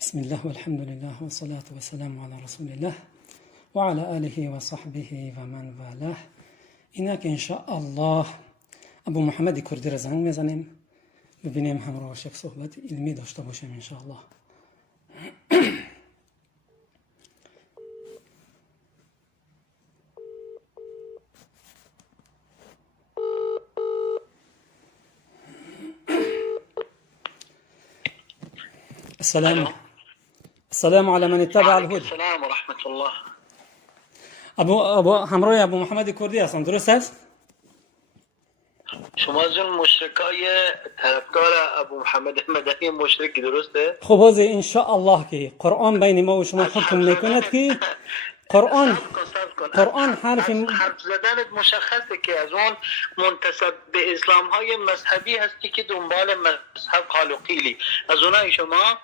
بسم الله والحمد لله والصلاة والسلام على رسول الله وعلى آله وصحبه و من والاه. اینک انشاءالله ابو محمد کردی را زنگ میزنیم ببینیم همراه شک صحبت علمی داشته باشیم انشاءالله. السلام على من اتبع الهدى. السلام و رحمت الله. همراه ابو محمد کردی هستم، درست است؟ شما از اون مشرکای طرفدار ابو محمد مدنی مشرکی، درسته؟ خب از ان شاء الله که قرآن بین ما و شما حکم میکند که قرآن حرف زدنت مشخصه که از اون منتسب به اسلام های مذهبی هستی که دنبال مذهب قال و قیلی، از اونای شما.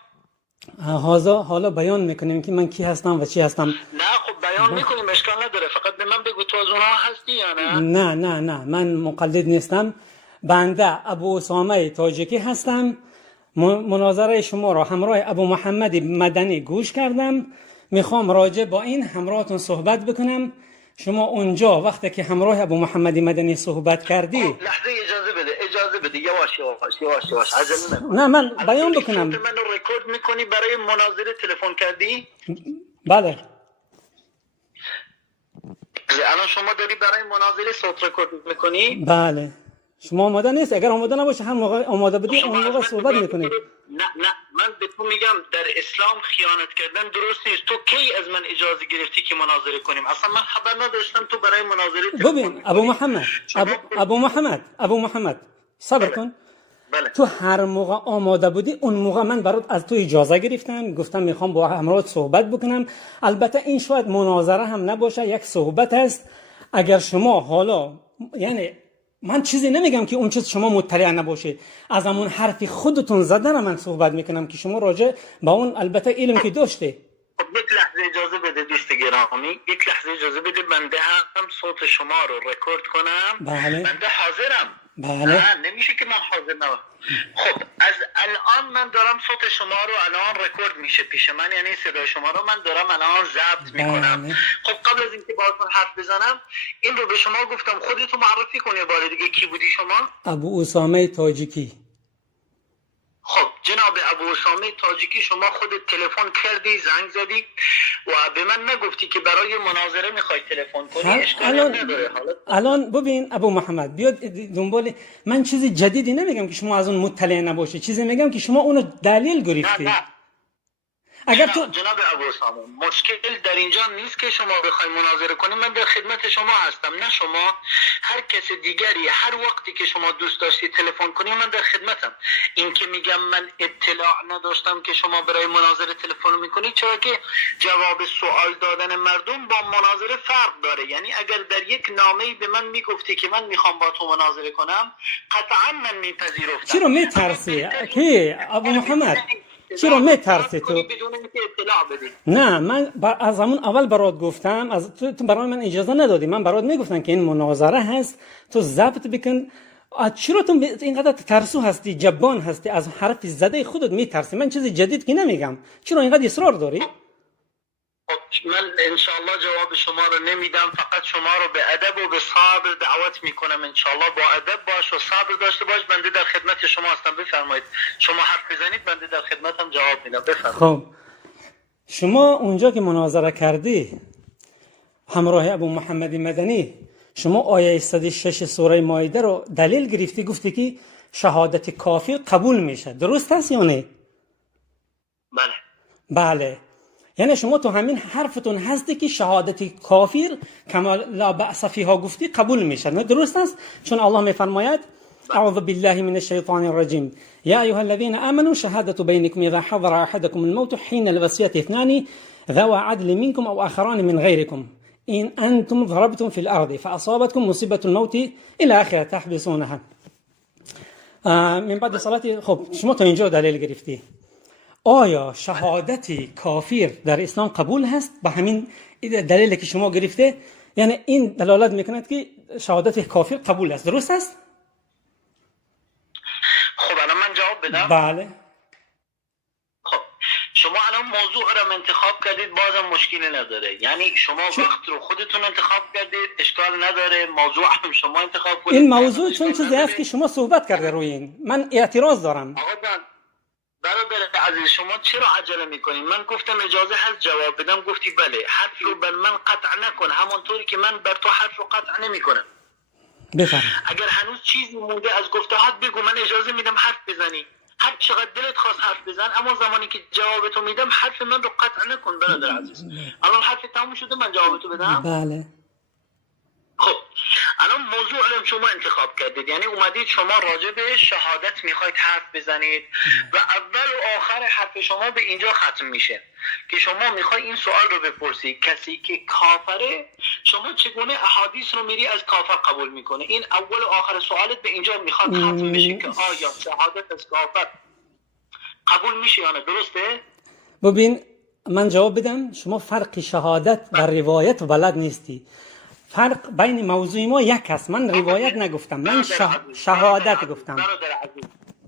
حالا بیان میکنیم که من کی هستم و چی هستم. نه خب بیان میکنیم، اشکال نداره، فقط به من بگو تو از اونها هستی یا نه؟ نه من مقلد نیستم. بنده ابو اسامه تاجیکی هستم. مناظره شما را همراه ابو محمد مدنی گوش کردم، میخوام راجع با این همراهتون صحبت بکنم. شما اونجا وقتی که همراه ابو محمد مدنی صحبت کردی، لحظه اجازه بده یواش عجله نکن. نه من بیان بکنم. من رو رکورد میکنی برای مناظره تلفن کردی؟ بله. الان شما داری برای مناظره صوت رکورد میکنی؟ بله. شما آماده نیست؟ اگر آماده نباشه هم موقع آماده بدی اون موقع صحبت میکنید. نه من به تو میگم در اسلام خیانت کردن درست نیست. تو کی از من اجازه گرفتی که مناظره کنیم؟ اصلا من خبر نداشتم تو برای مناظره ببین ابو محمد صبر کن. بله. تو هر موقع آماده بودی اون موقع من برات از تو اجازه گرفتم، گفتم میخوام با همراهت صحبت بکنم. البته این شاید مناظره هم نباشه، یک صحبت است. اگر شما حالا یعنی من چیزی نمیگم که اون چیز شما مطلع نباشه، از همون حرفی خودتون زدن من صحبت میکنم که شما راجع با اون البته علم که داشته. یک لحظه اجازه بده دوست گرامی، یک لحظه اجازه بده بنده هم صوت شما رو رکورد کنم. بله. بنده حاضرم. بله. نمیشه که من حاضر نباشم. خب از الان من دارم صوت شما رو الان رکورد میشه پیش من، یعنی صدای شما رو من دارم الان ضبط میکنم. خب قبل از اینکه باهاتون حرف بزنم این رو به شما گفتم خودتون معرفی کنید بار دیگه کی بودی شما؟ ابو اسامه تاجیکی. خب جناب ابو اسامه تاجیکی، شما خودت تلفن کردی، زنگ زدی و به من نگفتی که برای مناظره میخوای تلفن کنی. اشکالی نداره. الان ببین ابو محمد بیاد دنبال من چیز جدیدی نمیگم که شما از اون مطلع نباشی، چیزی میگم که شما اونو دلیل گرفتی. نه. اگر تو جناب ابو اسامه مشکل در اینجا نیست که شما بخواید مناظره کنید، من در خدمت شما هستم. نه شما، هر کس دیگری هر وقتی که شما دوست داشتید تلفن کنید من در خدمتم. این که میگم من اطلاع نداشتم که شما برای مناظره تلفن میکنید، چرا که جواب سوال دادن مردم با مناظره فرق داره. یعنی اگر در یک نامه‌ای به من میگفتی که من میخوام با تو مناظره کنم قطعا من میپذیرفتم. چرا میترسی کی ابو محمد؟ چرا میترسی تو؟ نه من از همون اول برات گفتم، از تو برای من اجازه ندادی. من برات میگفتم که این مناظره هست، تو ضبط بکن. چرا تو اینقدر ترسو هستی، جبان هستی، از حرف زده خودت میترسی؟ من چیز جدید که نمیگم، چرا اینقدر اصرار داری؟ من انشاءالله جواب شما رو نمیدم، فقط شما رو به ادب و به صبر دعوت میکنم. انشاءالله با ادب باش و صبر داشته باش. بنده در خدمت شما هستم، بفرمایید. شما حرف بزنید بنده در خدمتم جواب میدم، بفرمایید. خب شما اونجا که مناظره کردی همراه ابو محمد مدنی، شما آیه 106 سوره مائده رو دلیل گرفتی، گفتی که شهادت کافر قبول میشه، درست است یا نه؟ بله. یعنی شما تو همین حرفتون هستی که شهادت کافر کما لا بأس فیها گفتی قبول میشه، نه درست است؟ چون الله میفرماید اعوذ بالله من الشیطان الرجیم یا ایها الذين آمنوا شهادة بینکم اذا حضر احدكم الموت حين الوصية اثنان ذو عدل منكم او آخران من غيركم ان انتم ضربتم في الارض فاصابتكم مصيبة الموت الى اخره تحبسونها من بعد صلاة. خب شما تو اینجا دلیل گرفتی. آیا شهادت کافر در اسلام قبول هست؟ با همین دلیلی که شما گرفته، یعنی این دلالت میکند که شهادت کافر قبول است، درست است؟ خب الان من جواب بدم. بله. خب شما الان موضوع رو انتخاب کردید، بازم مشکلی نداره. یعنی شما وقت رو خودتون انتخاب کردید، اشکال نداره. موضوع هم شما انتخاب کنید. این موضوع چون چیزی است که شما صحبت کرده روی این، من اعتراض دارم. آقا برادر عزیز، شما چرا عجله میکنید؟ من گفتم اجازه هست جواب بدم، گفتی بله. حرف رو بر من قطع نکن، همونطوری که من بر تو حرف رو قطع نمیکنم. بفرمایید. اگر هنوز چیزی مونده از گفتهات بگو، من اجازه میدم حرف بزنی، هر چقدر دلت خواست حرف بزن، اما زمانی که جوابتو میدم حرف من رو قطع نکن برادر عزیز. الان حرف تموم شده، من جوابتو بدم؟ بله. خب الان موضوع علم شما انتخاب کردید، یعنی اومدید شما راجع به شهادت میخواید حرف بزنید و اول و آخر حرف شما به اینجا ختم میشه که شما میخوای این سوال رو بپرسی کسی که کافره شما چگونه احادیث رو میری از کافر قبول میکنه. این اول و آخر سوالت به اینجا میخواد ختم بشه که آیا شهادت از کافر قبول میشه یا نه، درسته؟ ببین من جواب بدم، شما فرق شهادت و روایت بلد نیستی. فرق بین موضوع ما یک است. من روایت نگفتم، من شهادت گفتم.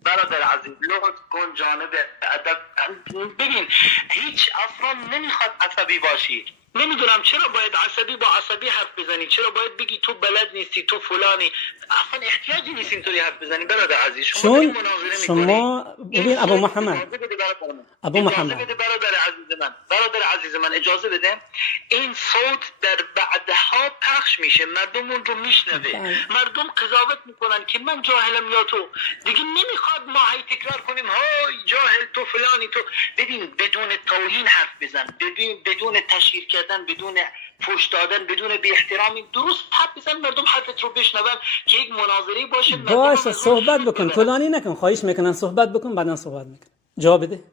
برادر عزیز لطف کن جانب ادب. ببین هیچ اصلا نمیخواد عصبی باشی. نمیدونم چرا باید عصبی با عصبی حرف بزنی، چرا باید بگی تو بلد نیستی، تو فلانی. اصلا احتیاجی نیست اینطوری حرف بزنی برادر عزیز. شما ببین ابو محمد برادر عزیز من اجازه بده. این صوت در بعدها پخش میشه، مردم اون رو میشنوه، مردم قضاوت میکنن که من جاهلم یا تو. دیگه نمیخواد ما هی تکرار کنیم های جاهل تو فلانی تو. ببین بدون توهین حرف بزن، بدون تشهیر کردن، بدون فحش دادن، بدون بی احترامی درست حرف بزن، مردم حرفت رو بشنون که یک مناظره باشه. باشه صحبت بکن، طولانی نکن، خواهش میکنم صحبت بکن، بعدا صحبت میکن. جواب بده.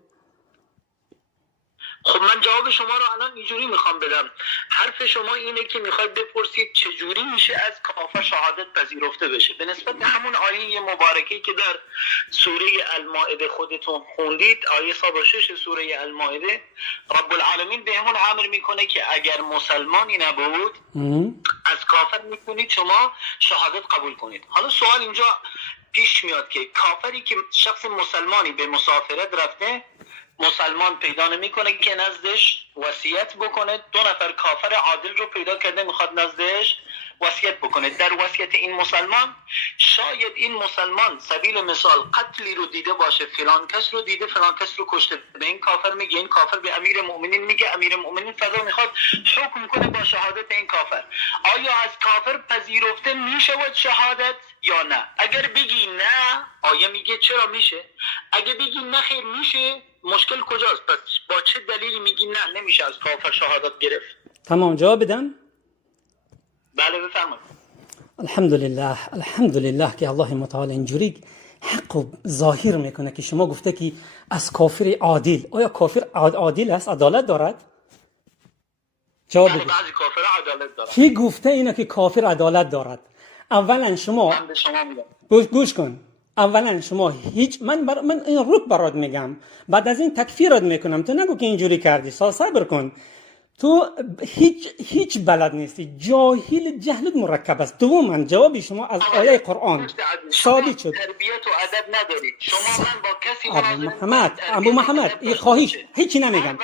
خب من جواب شما رو الان اینجوری میخوام بدم. حرف شما اینه که میخواید بپرسید چجوری میشه از کافر شهادت پذیرفته بشه به نسبت همون آیه مبارکه‌ای که در سوره المائده خودتون خوندید، آیه 106 سوره المائده. رب العالمین بهمون امر میکنه که اگر مسلمانی نبود از کافر میتونید شما شهادت قبول کنید. حالا سوال اینجا پیش میاد که کافری که شخص مسلمانی به مسافرت رفته، مسلمان پیدا نمیکنه که نزدش وصیت بکنه، دو نفر کافر عادل رو پیدا کرده میخواد نزدش وصیت بکنه. در وصیت این مسلمان شاید این مسلمان سبیل مثال قتلی رو دیده باشه، فلان کس رو دیده، فلان کس رو کشته. به این کافر میگه، این کافر به امیر مؤمنین میگه، امیر مؤمنین فضا میخواد حکم کنه با شهادت این کافر. آیا از کافر پذیرفته میشود شهادت یا نه؟ اگر بگی نه، آیه میگه چرا میشه. اگر بگی نه خیر میشه، مشکل کجاست؟ پس با چه دلیلی میگی نه نمیشه از کافر شهادت گرفت؟ تمام جواب بدم. بله بفرمایید. الحمدلله که الله متعال اینجوری حق ظاهر میکنه که شما گفته که از کافر عادل. آیا کافر عادل است؟ عدالت دارد؟ جواب بده. بعضی کافر عدالت دارد. کی گفته اینا که کافر عدالت دارد؟ اولا شما من به شما میگم گوش کن. اولا شما من این رو برات میگم، بعد از این تکفیرت میکنم. تو نگو که اینجوری کردی، صبر کن. تو هیچ بلد نیستی، جهلت مرکب است. دوما جوابی شما از آیه قرآن ثابت شد. تربیت و ادب نداری شما. من با کسی ابو محمد این خواهش هیچی نمیگم.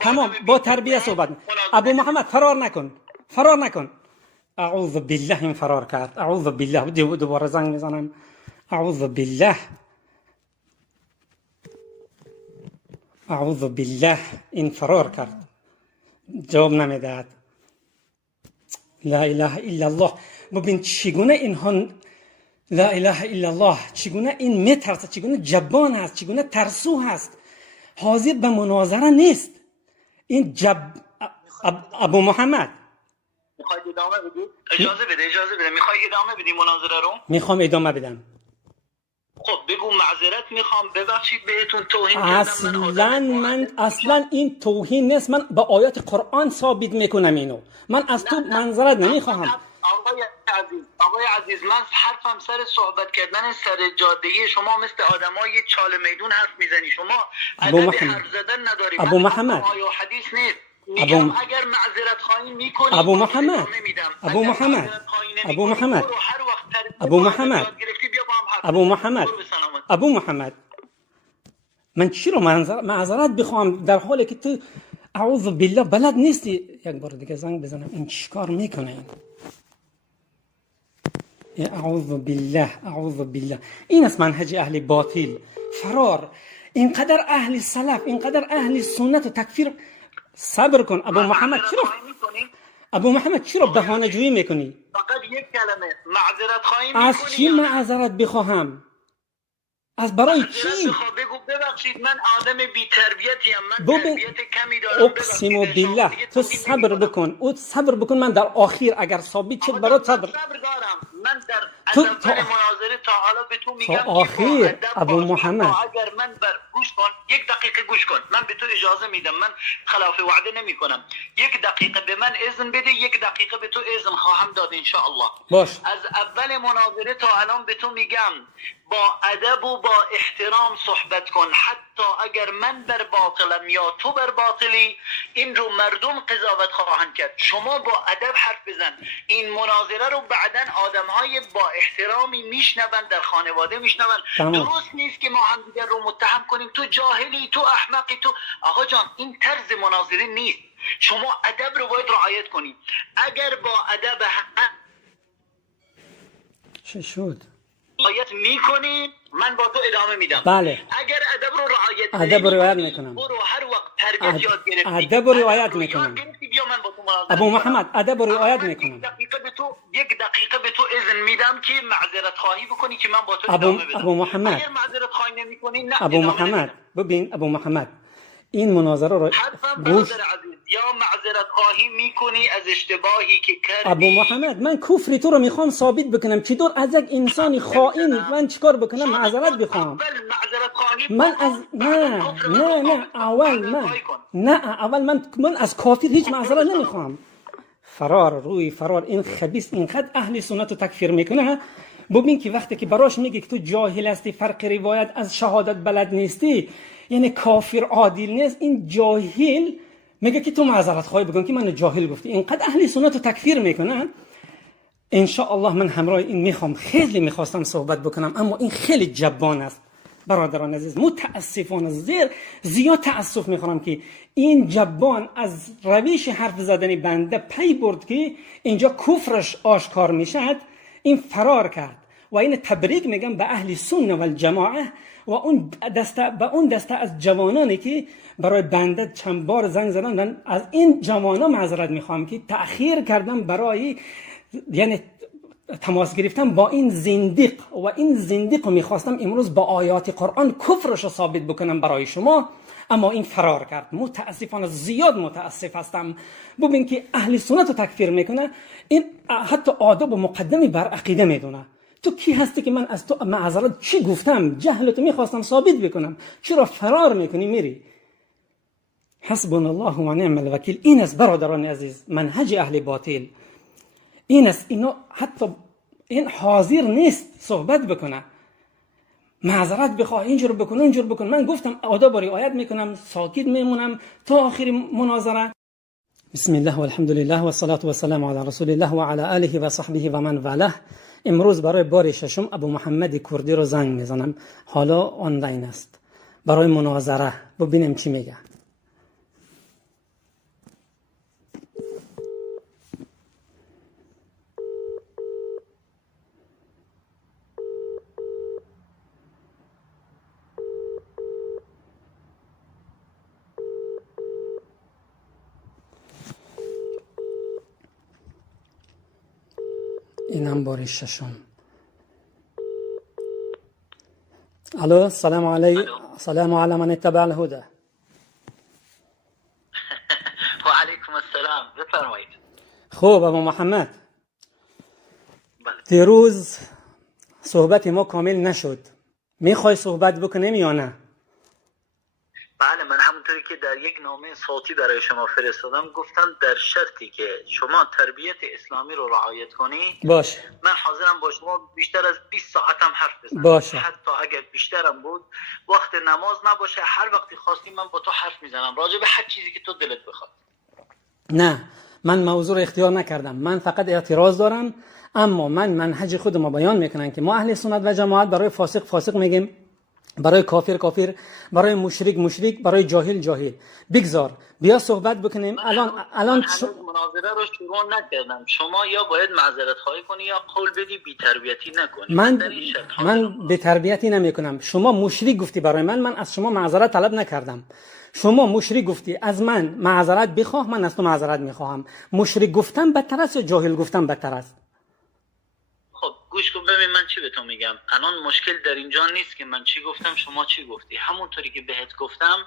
تمام با تربیت صحبت. ابو محمد فرار نکن. اعوذ بالله این فرار کرد. اعوذ بالله. دوباره زنگ میزنم. اعوذ بالله این فرار کرد، جواب نمیدهد. لا اله الا الله. ببین چگونه اینها لا اله الا الله، چگونه این میترسه، چگونه جبان هست، چگونه ترسو هست، حاضر به مناظره نیست. این ابو محمد میخوای ادامه بدی؟ اجازه بده. میخوای ادامه بدی مناظره رو؟ میخوام ادامه بدم. خب بگو معذرت میخوام، ببخشید بهتون توهین کردم. اصلا این توهین نیست. من با آیات قرآن ثابت میکنم اینو. من از تو معذرت نمیخواهم. آقای عزیز من حرفم سر صحبت کردن سر جاده. شما مثل آدمای چال میدون حرف میزنی. شما ادب حرف زدن نداری. ابو محمد آیه حدیث نیست. میگم اگر معذرت خواهی میکنی ابو محمد ابو محمد من چی رو معذرت بخوام در حالی که تو اعوذ بالله بلد نیستی؟ یک بار دیگه زنگ بزنم. این چیکار میکنه این؟ اعوذ بالله. این است منهج اهل باطل، فرار. اینقدر اهل سلف، اینقدر اهل سنت و تکفیر. صبر کن ابو محمد چرا بهانه جویی میکنی؟ فقط یک کلمه معذرت خواهی میکنی. از چی معذرت بخواهم؟ از برای چی؟ بگو ببخشید من آدم بی تربیتی ام، من تربیت کمی دارم. اقسم بالله تو صبر بکن. من در آخر اگر ثابت شد برات صبر دارم. من در اول مناظره تا حالا به تو میگم تا آخر ابو محمد اگر من گوش کن، یک دقیقه گوش کن، من به تو اجازه میدم، من خلاف وعده نمی کنم. یک دقیقه به من اذن بده، یک دقیقه به تو اذن خواهم داد ان شاء الله. باش. از اول مناظره تا الان به تو میگم با ادب و با احترام صحبت کن، حتی اگر من بر باطلم یا تو بر باطلی، این رو مردم قضاوت خواهند کرد. شما با ادب حرف بزن. این مناظره رو بعدن آدمهای با احترامی میشنون، در خانواده میشنون. درست نیست که ما هم دیگر رو متهم کنیم تو جاهلی، تو احمقی، تو آقا جان این طرز مناظره نیست. شما ادب رو باید رعایت کنیم. اگر با ادب چه شد رعایت میکنی، من با تو ادامه میدم. بله. اگر ادب رو رعایت میکنم، برو هر وقت تربیت یاد گرفتی، ادب رو رعایت میکنم. بیا من با تو مناظره. ابو محمد ادب رو رعایت میکنم. یک دقیقه به تو اذن میدم که معذرت خواهی بکنی که من با تو ادامه بدم. ابو محمد اگر معذرت خواهی نمیکنی نه. ابو محمد ببین ابو محمد این مناظره رو گوش یا معذرت خواهی میکنی از اشتباهی که کردی. ابو محمد من کفر تو رو میخوام ثابت بکنم. چطور از یک انسانی خائن من چیکار بکنم معذرت بخوام؟ من از اول من از کافر هیچ معذرت نمیخوام. فرار این خبیث اینقدر اهل سنت رو تکفیر میکنه. ببین که وقتی که براش میگه که تو جاهل هستی، فرق روایت از شهادت بلد نیستی، یعنی کافر عادل نیست، این جاهل میگه که تو معذرت خواهی بکن که من جاهل گفتی. اینقدر اهل سنت رو تکفیر میکنن. ان شاء الله من همراه این خیلی میخواستم صحبت بکنم، اما این خیلی جبان است. برادران عزیز متاسفانه زیاد تاسف میخورم که این جبان از روش حرف زدن بنده پی برد که اینجا کفرش آشکار میشد، این فرار کرد. و این تبریک میگم به اهل سنت و الجماعه و اون دسته از جوانانی که برای بنده چند بار زنگ زدن. من از این جوانا معذرت میخوام که تأخیر کردم برای یعنی تماس گرفتم با این زندیق، و این زندیق رو میخواستم امروز با آیات قرآن کفرش رو ثابت بکنم برای شما، اما این فرار کرد. متاسفانه زیاد متاسف هستم. ببین که اهل سنت رو تکفیر میکنه، این حتی آداب و مقدمی بر عقیده میدونه. تو کی هستی که من از تو معذرت چی گفتم؟ جهلتو میخواستم ثابت بکنم، چرا فرار میکنی میری؟ حسبنا الله و نعم الوکیل. این است برادران عزیز منهج اهل باطل. این است، اینو حتی این حاضر نیست صحبت بکنه، معذرت بخواه، اینجور بکن. من گفتم آداب و رعایت میکنم، ساکت میمونم تا آخر مناظره. بسم الله والحمد لله والصلاة والسلام على رسول الله و علی آله و صحبه و من والاه. امروز برای بار ششم ابو محمد کردی رو زنگ میزنم. حالا آنلاین است برای مناظره. ببینیم چی میگه. اینم بار ششم. الو سلام علیکم. سلام علی من اتبع الهدى. و علیکم السلام. بفرمایید. خوب ابو محمد، دیروز صحبت ما کامل نشد. میخوای صحبت بکنیم یا نه؟ بله، من همونطوری که در یک نامه صوتی برای شما فرستادم گفتم در شرطی که شما تربیت اسلامی رو رعایت کنی باشه، من حاضرم با شما بیشتر از 20 ساعتم حرف بزنم. باشه. حتی اگر بیشترم بود، وقت نماز نباشه، هر وقتی خواستی من با تو حرف میزنم راجع به هر چیزی که تو دلت بخواد. نه، من موضوع رو اختیار نکردم. من فقط اعتراض دارم اما من منهج خودم رو بیان میکنم که ما اهل سنت و جماعت برای فاسق فاسق میگیم، برای کافر کافر، برای مشرک مشرک، برای جاهل جاهل. بگذار بیا صحبت بکنیم. الان مناظره رو شروع نکردم. شما یا باید معذرت خواهی کنی یا قول بدی بی تربیتی نکنی. من بی تربیتی نمیکنم. شما مشرک گفتی برای من از شما معذرت طلب نکردم. شما مشرک گفتی از من معذرت بخواه، من از تو معذرت میخواهم. مشرک گفتم بدتر است یا جاهل گفتم بدتر است؟ خب گوش کن ببین من چی به تو میگم. الان مشکل در اینجا نیست که من چی گفتم شما چی گفتی. همونطوری که بهت گفتم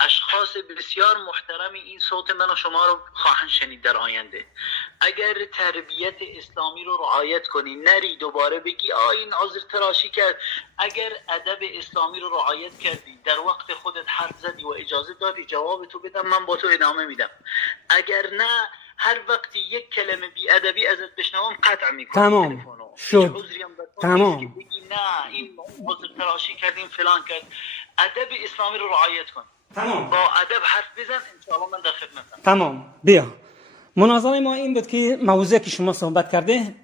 اشخاص بسیار محترمی این صوت من و شما رو خواهند شنید در آینده. اگر تربیت اسلامی رو رعایت کنی، نری دوباره بگی این عذر تراشی کرد. اگر ادب اسلامی رو رعایت کردی، در وقت خودت حرف زدی و اجازه دادی جواب تو بدم، من با تو ادامه میدم. اگر نه هر وقتی یک کلمه بی ادبی ازت بشنوم قطع میکنم. تمام شد. تمام. بگی نه این عذر تراشی کردیم فلان کرد. ادب اسلامی رو رعایت کن. تمام. با ادب حرف بزن، انشاءالله من در خدمتم. تمام. بیا مناظره ما این بود که موضوعی که شما صحبت کرده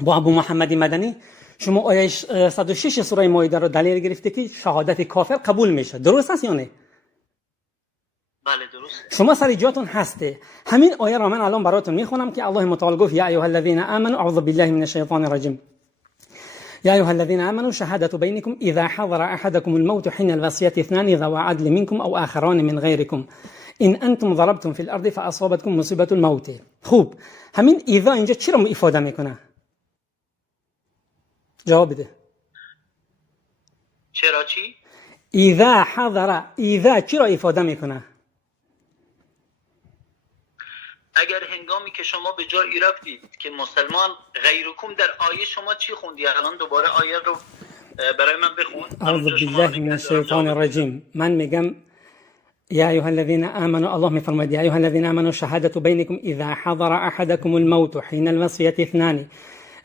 با ابو محمد مدنی، شما آیه 106 سوره مائده رو دلیل گرفته که شهادت کافر قبول میشه. درست است یا نه؟ بله درسته. شما سر جاتون هسته. همین آیه را من الان براتون میخونم که الله متعال گفت یا ایها الذین آمنوا اعوذ بالله من الشیطان الرجیم. يا أيها الذين آمنوا شهادة بينكم إذا حضر أحدكم الموت حين الوصية اثنان ذوى عدل منكم أو آخران من غيركم إن أنتم ضربتم في الأرض فأصابتكم مصيبة الموت. خوب، همین اذا اینجا چی رو افاده میکنه؟ جواب بده. چرا چی؟ اذا حضر، اذا چی رو افاده میکنه؟ اگر هنگامی که شما به جایی رفتید که مسلمان غیرکم، در آیه شما چی خوندی؟ الان دوباره آیه رو برای من بخون. اعوذ بالله من الشیطان الرجیم. من میگم یا ایها الذین آمنوا، الله میفرماید یا ایها الذین آمنوا شهادة بینکم اذا حضر احدکم الموت حين الوصية اثنان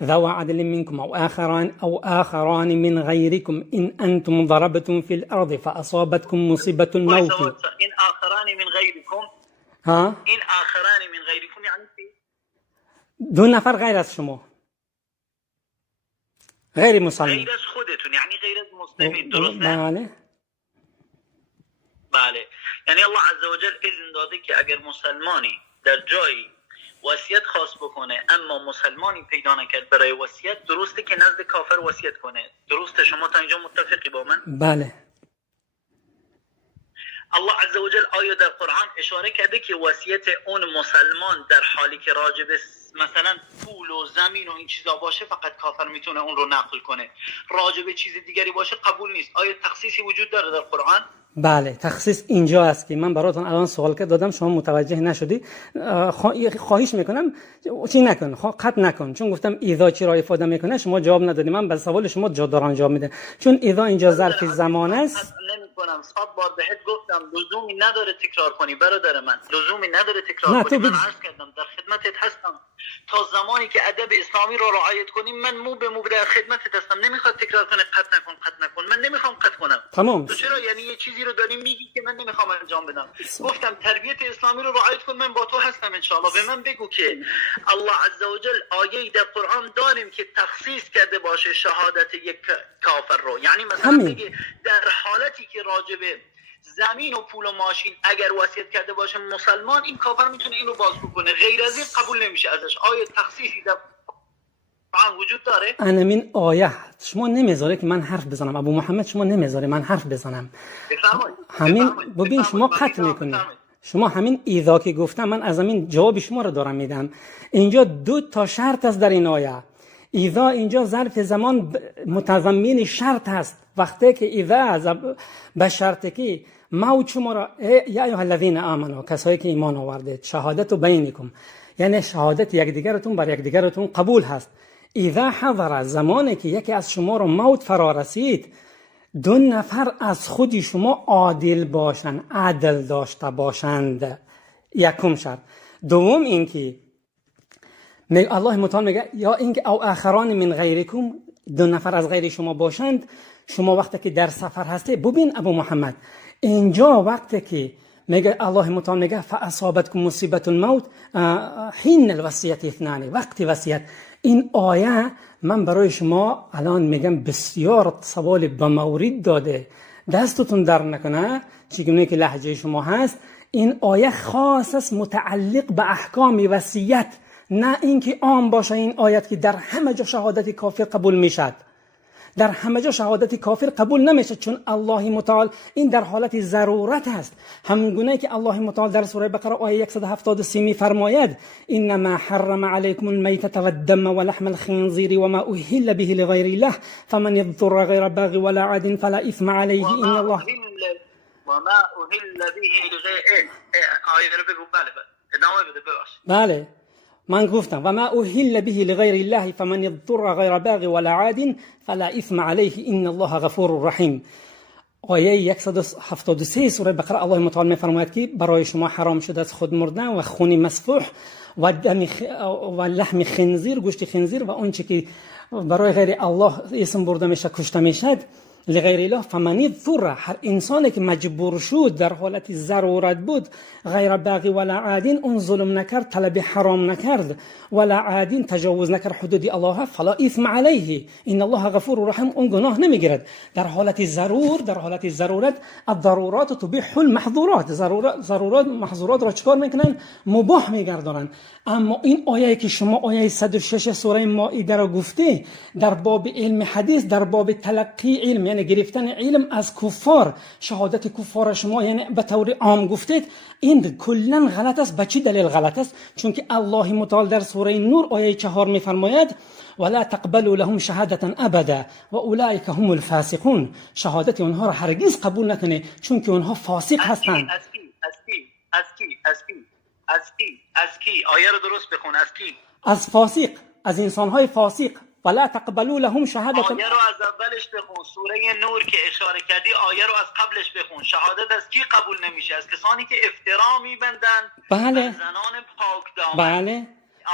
ذوى عدل منكم أو آخران من غيركم إن أنتم ضربتم في الأرض فأصابتكم مصيبة الموت. إن آخران من غيركم، ها؟ این آخران من غیرکم یعنی چی؟ دو نفر غیر از شما، غیر مسلمان، غیر از خودتون، یعنی غیر از مسلمین. درسته؟ بله. یعنی الله عزوجل اذن داده که اگر مسلمانی در جایی وصیت خاص بکنه اما مسلمانی پیدا نکرد برای وصیت، درسته که نزد کافر وصیت کنه. درسته؟ شما تا اینجا متفقی با من؟ بله. الله عزوجل آیا در قرآن اشاره کرده که وصیت اون مسلمان در حالی که راجب مثلا پول و زمین و این چیزا باشه فقط کافر میتونه اون رو نقل کنه، راجب چیز دیگری باشه قبول نیست؟ آیا تخصیصی وجود داره در قرآن؟ بله، تخصیص اینجا است که من براتون الان سوال دادم شما متوجه نشدی. خواهش میکنم چی نکن، قطع نکن، چون گفتم اذا چی را افاده میکنه شما جواب ندادی. من به سوال شما دارم جواب میدم، چون اذا اینجا ظرف زمان است. نمیکنم، 100 بار بهت گفتم لزومی نداره تکرار کنی برادر من، لزومی نداره تکرار کنی. من عرض کردم در خدمتت هستم تا زمانی که ادب اسلامی رو رعایت کنیم. من مو به مو در خدمتت هستم. نمیخواد تکرار کنه قطع نکن. من نمیخوام قطع کنم. تمام. تو چرا یعنی یه چیزی رو داری میگی که من نمیخوام انجام بدم؟ گفتم تربیت اسلامی رو رعایت کن، من با تو هستم ان شاء الله. به من بگو که الله عزوجل آیه‌ای در قرآن داریم که تخصیص کرده باشه شهادت یک کافر رو، یعنی مثلا بگه در حالتی که راجب زمین و پول و ماشین اگر وصیت کرده باشه مسلمان، این کافر میتونه اینو بازگو کنه، غیر از این قبول نمیشه ازش. آیه تخصیصی در قرآن وجود داره؟ این آیه شما نمیذاره که من حرف بزنم. ابو محمد شما نمیذاره من حرف بزنم. همین ببین شما قطع میکنید. شما همین ایذا که گفتم من از همین جواب شما رو دارم میدم. اینجا 2 شرط است در این آیه. ایذا اینجا ظرف زمان متضمن شرط است. وقتی که ایذا به شرطی که موت شما را یا ایها الذین آمنوا، کسایی که ایمان آوردید، شهادت بینکم، یعنی شهادت یکدیگرتون بر یکدیگرتون قبول هست. اذا حضر، زمانی که یکی از شما رو موت فرا رسید، 2 نفر از خود شما عادل باشند، عدل داشته باشند. یکم شرط. دوم اینکه الله متعال میگه یا اینکه او آخران من غیرکم، 2 نفر از غیر شما باشند. شما وقتی که در سفر هستی، ببین ابو محمد اینجا وقتی که میگه الله متعال میگه فاصابتکم مصیبت الموت حین الوصیة اثنان، وقتی وصیت، این آیه من برای شما الان میگم بسیار سوال به مورد داده، دستتون در نکنه چگونه که لهجه شما هست. این آیه خاص است متعلق به احکام وصیت، نه اینکه عام باشه این آیت که در همه جا شهادت کافر قبول میشد. در همه جا شهادت کافر قبول نمیشه، چون الله متعال این در حالت ضرورت است. همون گونه که الله متعال در سوره بقره آیه 173 میفرماید انما حرم علیکم المیتة والدم ولحم الخنزیر وما اهل به لغیر الله فمن يضطر غیر باغ ولا عاد فلا اثم علیه ان الله وما اهل به لغیر آیه رو بگو. ادامه بده ببخشید. بله من گفتم و ما اهل به لغیر الله فمن يضطر غیر باغ ولا عاد فلا اثم علیه ان الله غفور رحیم. آیه 173 سوره بقره الله متعال میفرماید که برای شما حرام شده است خود مردن و خون مسفوح و لحم خنزیر، گوشت خنزیر و اون چیزی که برای غیر الله اسم برده میشه کشته میشد لغیر الله. فمن اضطر، هر انسانی که مجبور شد در حالت ضرورت بود، غیر باغی ولا عادین، اون ظلم نکرد، طلب حرام نکرد، ولا عادین تجاوز نکرد حدود الله، فلا اثم علیه ان الله غفور رحیم، اون گناه نمیگیرد. در حالت ضرورت الضرورات تبیح المحظورات، ضرورات محظورات را چکار میکنن؟ مباح میگردانن. اما این آیه که شما آیه 106 سوره مائده را گفته در باب علم حدیث، در باب تلقی علم، یعنی گرفتن علم از کفار، شهادت کفار شما یعنی به طور عام گفتید، این کلا غلط است. به چه دلیل غلط است؟ چون که الله متعال در سوره نور آیه 4 میفرماید ولا تقبلوا لهم شهادة ابدا و اولئک هم الفاسقون، شهادت اونها را هرگز قبول نکنه چون که اونها فاسق هستند. از کی آیه رو درست بخون. از کی؟ از فاسق، از انسان‌های فاسق. ولا تقبلوا لهم شهادة. آیه رو از اولش بخون. سوره نور که اشاره کردی آیه رو از قبلش بخون. شهادت از کی قبول نمیشه؟ از کسانی که افترا میبندن بله. زنان پاک دامن. بله.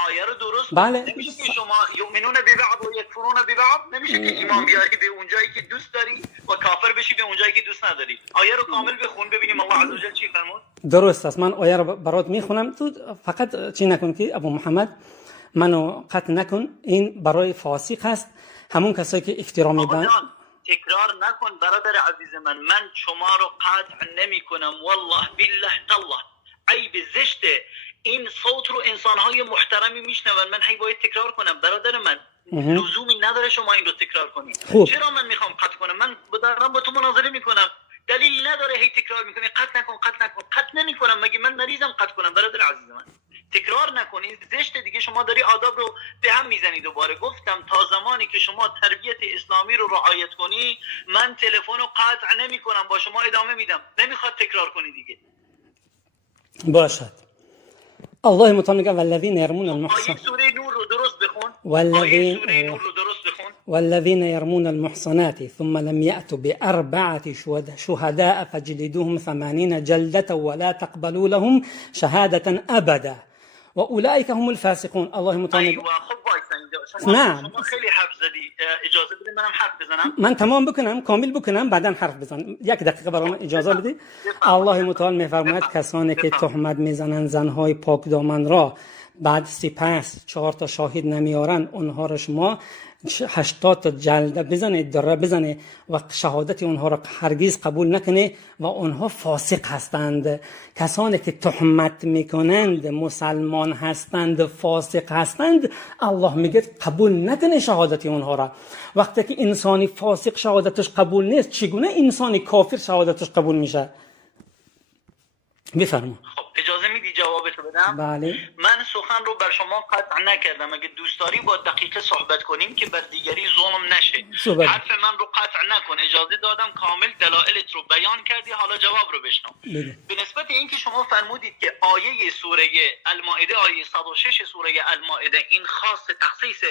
آیه رو درست بله. نمیشه که شما یؤمنون ببعض و یکفرون ببعض، نمیشه که ایمان بیاری به اونجایی که دوست داری و کافر بشی به اونجایی که دوست نداری. آیه رو کامل بخون ببینیم الله عزوجل چی فرمود. درست است. من آیه رو برات میخونم، تو فقط چی نکن که ابو محمد منو قطع نکن. این برای فاسق هست، همون کسایی که افترا میبند. تکرار نکن برادر عزیز من شما رو قطع نمی کنم والله بالله تالله. عیب زشته این صوت رو انسان‌های محترمی میشنون، من هی باید تکرار کنم. برادر من لزومی نداره شما این رو تکرار کنید. چرا من میخوام قطع کنم؟ من دارم با تو مناظره میکنم، دلیل نداره هی تکرار میکنی قطع نکن. قطع نمیکنم، مگه من مریضم قطع کنم؟ برادر عزیز من تکرار نکن، این زشته دیگه. شما داری آداب رو به هم میزنید. دوباره گفتم تا زمانی که شما تربیت اسلامی رو رعایت کنی من تلفن رو قطع نمیکنم، با شما ادامه میدم. نمیخواد تکرار کنی دیگه. باشد. الله متعال میگه والذین یرمون المحصنات. آیه سوره نور رو درست بخون. والذین یرمون المحصنات ثم لم یأتوا بأربعة شهداء فاجلدوهم 80 جلدة ولا تقبلوا لهم شهادة ابدا و اولئک هم الفاسقون. الله متعال خب شما خیلی حرف زدی، اجازه بده منم حرف بزنم. من تمام بکنم، کامل بکنم، بعداً حرف بزنم. 1 دقیقه برام اجازه بدید. الله متعال میفرماید کسانی که تهمت میزنن زنهای پاک دامن را، بعد سپس 4 تا شاهد نمیارن، اونها را شما 80 تا جلده بزنه، دره بزنه و شهادت اونها را هرگز قبول نکنه و اونها فاسق هستند. کسانی که تهمت میکنند مسلمان هستند فاسق هستند، الله میگه قبول نکنه شهادت اونها را. وقتی که انسانی فاسق شهادتش قبول نیست، چگونه انسانی کافر شهادتش قبول میشه؟ بفرما. اجازه میدی جوابتو بدم؟ بله. من سخن رو بر شما قطع نکردم. اگه دوست داری با دقیقه صحبت کنیم که بر دیگری ظلم نشه. حرف من رو قطع نکن. اجازه دادم کامل دلایلت رو بیان کردی، حالا جواب رو بشنو. به نسبت اینکه شما فرمودید که آیه سوره المائده، آیه 106 سوره المائده این خاص تخصیص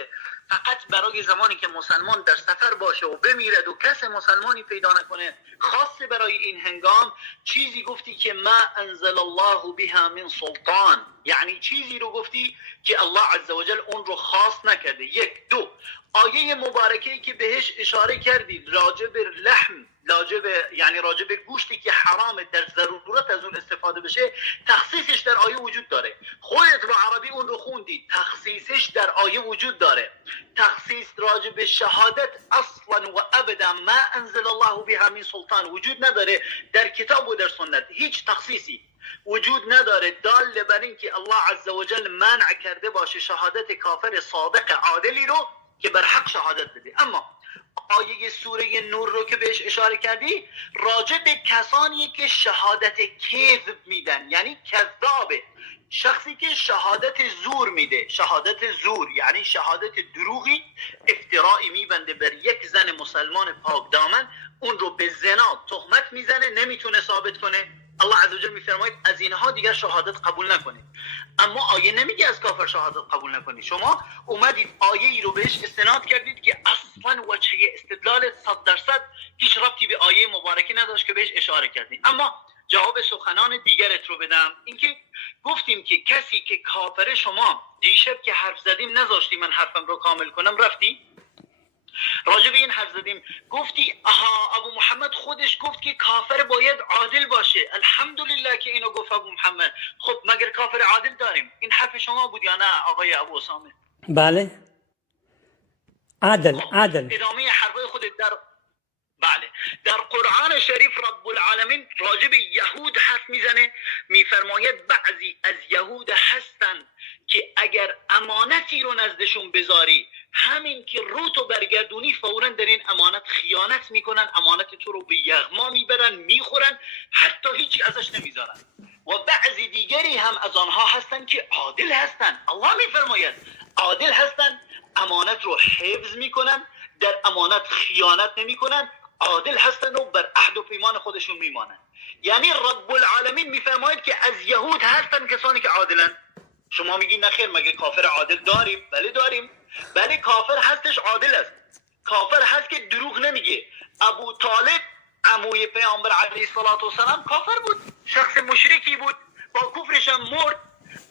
فقط برای زمانی که مسلمان در سفر باشه و بمیرد و کس مسلمانی پیدا نکنه، خاص برای این هنگام چیزی گفتی که ما انزل الله بها من سلطان، یعنی چیزی رو گفتی که الله عزوجل اون رو خاص نکرده. 1 2 آیه مبارکه‌ای که بهش اشاره کردید راجع به راجب گوشتی که حرامه در ضرورت از اون استفاده بشه، تخصیصش در آیه وجود داره. خودت با عربی اون رو خوندی، تخصیصش در آیه وجود داره. تخصیص راجب شهادت اصلا و ابدا ما انزل الله بها من سلطان وجود نداره در کتاب و در سنت. هیچ تخصیصی وجود نداره دال بر این که الله عزوجل منع کرده باشه شهادت کافر صادق عادلی رو که بر حق شهادت بده. اما آیه سوره نور رو که بهش اشاره کردی راجع به کسانی که شهادت کذب میدن، یعنی کذابه، شخصی که شهادت زور میده. شهادت زور یعنی شهادت دروغی، افترائی میبنده بر یک زن مسلمان پاک دامن، اون رو به زنا تهمت میزنه، نمیتونه ثابت کنه. الله عزوجل میفرماید از اینها دیگر شهادت قبول نکنید. اما آیه نمیگه از کافر شهادت قبول نکنید. شما اومدید آیه ای رو بهش استناد کردید که اصلا وجه استدلال 100% هیچ ربطی به آیه مبارکه نداشت که بهش اشاره کردید. اما جواب سخنان دیگرت رو بدم. اینکه گفتیم که کسی که کافر، شما دیشب که حرف زدیم نذاشتی من حرفم رو کامل کنم، رفتی راجع به این حرف زدیم، گفتی ابو محمد خودش گفت که کافر باید عادل باشه. الحمدلله که اینو گفت ابو محمد. خب مگر کافر عادل داریم؟ این حرف شما بود یا نه آقای ابو اسامه؟ بله عادل. ادامه حرفای خودت در قرآن شریف رب العالمین راجع به یهود حرف میزنه، میفرماید بعضی از یهود هستن که اگر امانتی رو نزدشون بذاری، همین که رو تو برگردونی فوراً در این امانت خیانت میکنن، امانت تو رو به یغما میبرن، میخورن، حتی هیچی ازش نمیذارن. و بعضی دیگری هم از آنها هستن که عادل هستن. الله میفرماید عادل هستن، امانت رو حفظ میکنن، در امانت خیانت نمیکنن، عادل هستن و بر عهد و پیمان خودشون میمانن. یعنی رب العالمین میفرماید که از یهود هستن کسانی که عادلن. شما میگین نخیر مگه کافر عادل داریم؟ بله داریم. بله کافر هستش عادل است، کافر هست که دروغ نمیگه. ابو طالب عموی پیامبر علیه السلام کافر بود، شخص مشرکی بود، با کفرش هم مرد،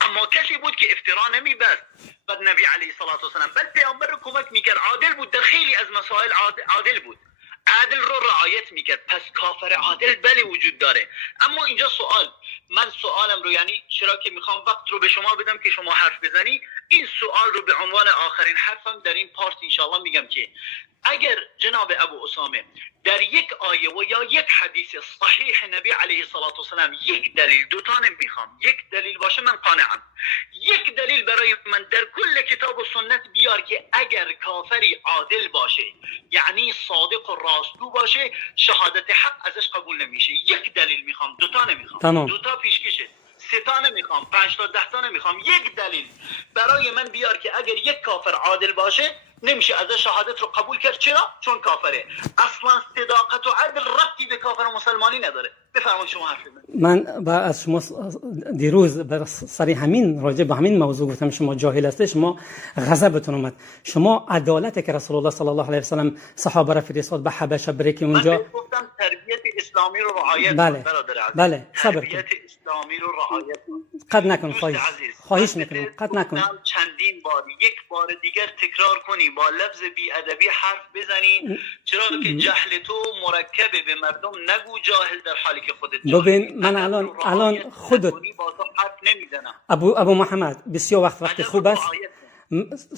اما کسی بود که افترا نمیبست بر نبی علیه السلام، بل پیامبر رو کمک میکرد، عادل بود، در خیلی از مسائل عادل بود، عدل رو رعایت میکرد. پس کافر عادل بله وجود داره. اما اینجا من سوالم رو، یعنی چرا که میخوام وقت رو به شما بدم که شما حرف بزنی، این سوال رو به عنوان آخرین حرفم در این پارت انشاءالله میگم که اگر جناب ابو اسامه در یک آیه و یا یک حدیث صحیح نبی علیه السلام یک دلیل، دوتا نمیخوام، یک دلیل باشه من قانعم، یک دلیل برای من در کل کتاب و سنت بیار که اگر کافری عادل باشه، یعنی صادق و راستگو باشه، شهادت حق ازش قبول نمیشه. یک دلیل میخوام، دوتا نمیخوام، دوتا پیشکشه، 3 تا نمیخوام، 5 تا 10 تا نمیخوام، یک دلیل برای من بیار که اگر یک کافر عادل باشه نمیشه ازش شهادت رو قبول کرد. چرا؟ چون کافره. اصلا صداقت و عدل ربطی به کافر و مسلمانی نداره. بفرمایید شما حرف بزنید. من با از شما دیروز بر سر همین راجع به همین موضوع گفتم شما جاهل هستید، شما غضبتون اومد. شما عدالت که رسول الله صلی الله علیه و سلم صحابه را فرستاد به حبشه بره که اونجا، من گفتم تربیت اسلامی رو رعایت بله. برادر عزیز. بله صبر کن. تربیت اسلامی رو رعایت قد نکن، خواهش میکنم قد نکن. چندین بار، یک بار دیگر تکرار کنی، با لفظ بی ادبی حرف بزنی، چرا که جهل تو مرکبه، به مردم نگو جاهل در حالی که خودت جاهل. ببین من الان خودت با تو حرف نمیزنم. ابو محمد بسیار وقت خوب است،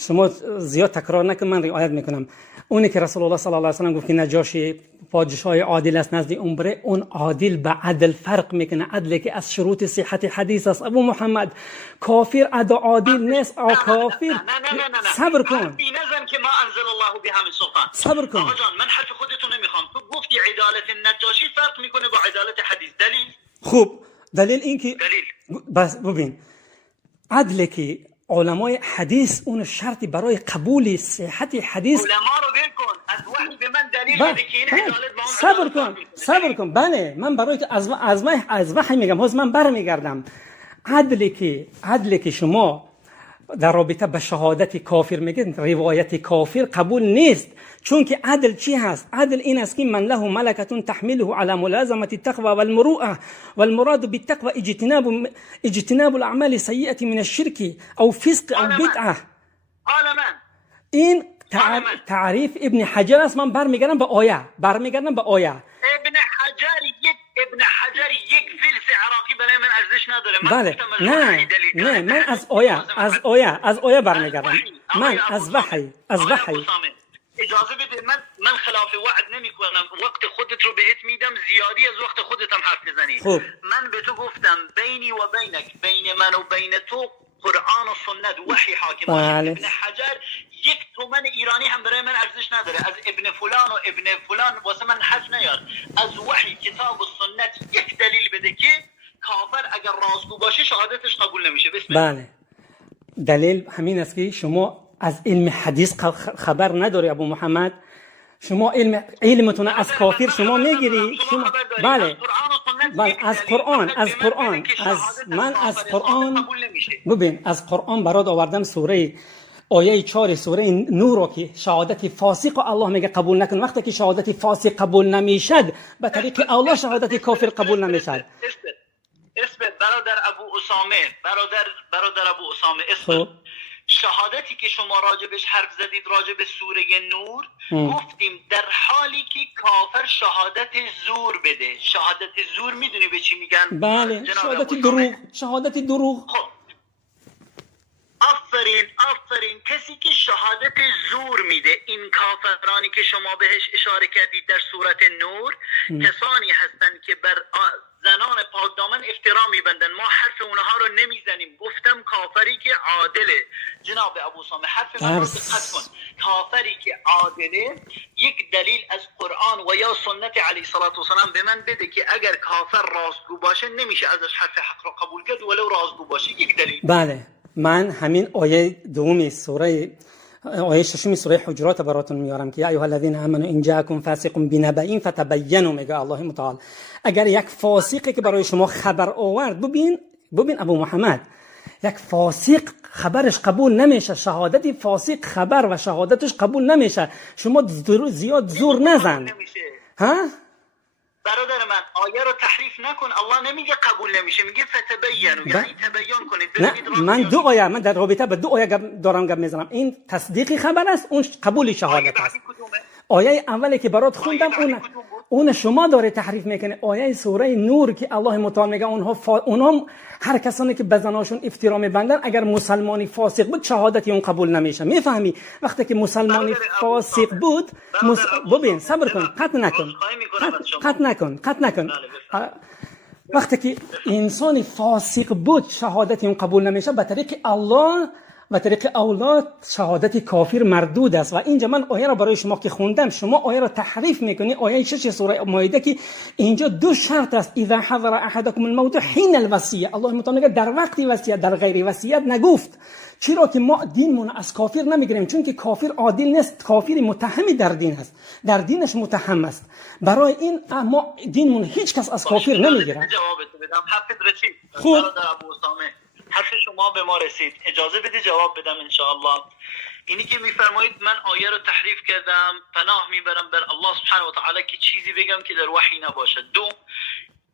شما زیاد تکرار نکن، من رعایت میکنم. اونی که رسول الله صلی الله علیه و سلم گفت که نجاشی پادشاه عادل است نزد اون بره، اون عادل به عدل فرق میکنه، عدلی که از شروط صحت حدیث است. ابو محمد کافر عادل نیست، کافر. نه صبر کن، نزن که ما انزل الله بها من سلطان. صبر کن آقا جان، من حرف خودتو نمیخوام. تو گفتی عدالت نجاشی فرق میکنه با عدالت حدیث. دلیل؟ خوب، دلیل این که بس ببین، عدلی که علمای حدیث اون شرطی برای قبول صحت حدیث. علما رو ول کن، از وحی به من دلیل بده که این عدالت با اون صبر کن. بله من برای تو از وحی میگم، حاز من برمیگردم. عدلی که شما در رابطه به شهادت کافر میگید، روایت کافر قبول نیست. چون که عدل چی هست؟ عدل این است که من له ملکه تحمله على ملازمه التقوى والمروءه، والمراد بالتقوى اجتناب الاعمال السيئه من الشرك او فسق او بدعه. این تعریف ابن حجر است. من برمیگردم به آیه. بله نه من از آیه برمیگردم. من از وحی اجازه بده، من خلاف وعد نمی کنم، وقت خودت رو بهت میدم، زیادی از وقت خودت هم حرف بزنی. خوب. من به تو گفتم بینی و بینک، بین من و بین تو قرآن و سنت وحی حاکم. بله. ابن حجر یک تومن ایرانی هم برای من ارزش نداره، از ابن فلان و ابن فلان واسه من حرف نیار. از وحی کتاب و سنت یک دلیل بده که کافر اگر راستگو باشه شهادتش قبول نمیشه. بسم الله. بله دلیل همین است که شما از علم حدیث خبر نداری ابو محمد. شما علمتون از کافر شما میگیری. شما بله از قرآن ببین از قرآن برات آوردم سوره آیه 4 سوره نور رو که شهادت فاسق الله میگه قبول نکن. وقتی که شهادت فاسق قبول نمیشد به طریق الله شهادت کافر قبول نمیشد. اسم برادر ابو اسامه اسم شهادتی که شما راجبش حرف زدید راجب سوره نور گفتیم در حالی که کافر شهادت زور بده. شهادت زور میدونی به چی میگن؟ بله شهادت دروغ. خب آفرین کسی که شهادت زور میده، این کافرانی که شما بهش اشاره کردید در سوره نور کسانی هستند که بر زنان پاک دامن افترا میبندن. ما حرف اونها رو نمیزنیم. گفتم کافری که عادله. جناب ابو سامه حرف من رو دقت کن. کافری که عادله یک دلیل از قرآن و یا سنت علیه الصلاه و السلام به من بده که اگر کافر راستگو باشه نمیشه ازش حرف حق را قبول کرد ولو راستگو باشه. یک دلیل. بله من همین آیه دومی سوره آیه 6 سوره حجرات براتون میارم که یا ایها الذین آمنوا ان جاءکم فاسق بنبأ فتبینوا. میگه الله متعال اگر یک فاسقی که برای شما خبر آورد، ببین ابو محمد، یک فاسق خبرش قبول نمیشه، شهادت فاسق خبر و شهادتش قبول نمیشه. شما زیاد زور نزن. ها برادر من آیه رو تحریف نکن. الله نمیگه قبول نمیشه، میگه فتبینوا، یعنی تبیین کنید. من در رابطه به دو آیه دارم گپ میزنم. این تصدیقی خبر است، اون قبول شهادت است. آیه اولی که برات خوندم اون شما داره تحریف میکنه. آیه سوره نور که الله متعال میگه اونها هر کسانی که به زناشون افترا میبندن اگر مسلمانی فاسق بود شهادتی اون قبول نمیشه. میفهمی؟ وقتی که مسلمانی فاسق بود ببین صبر کن، قطع نکن. وقتی که انسان فاسق بود شهادتی اون قبول نمیشه به طریق الله و طریق اولاد شهادت کافر مردود است. و اینجا من آیه را برای شما که خوندم شما آیه را تحریف میکنی. آیه 6 سوره مائده که اینجا دو شرط است. اذا حضر احدکم الموت حین الوصیه. الله متعال میگه در وقت وصیت، در غیر وصیت نگفت. چرا که ما دینمون از کافر نمیگیریم؟ چون که کافر عادل نیست، کافر متهمی در دین است، در دینش متهم است. برای این ما دینمون هیچ کس از کافر نمیگیره. جوابت بدم حرفت رسید. خوب ابو اسامه حرف شما به ما رسید، اجازه بده جواب بدم انشاءالله. اینی که میفرمایید من آیه رو تحریف کردم، پناه میبرم بر الله سبحانه و تعالی که چیزی بگم که در وحی نباشه. دو،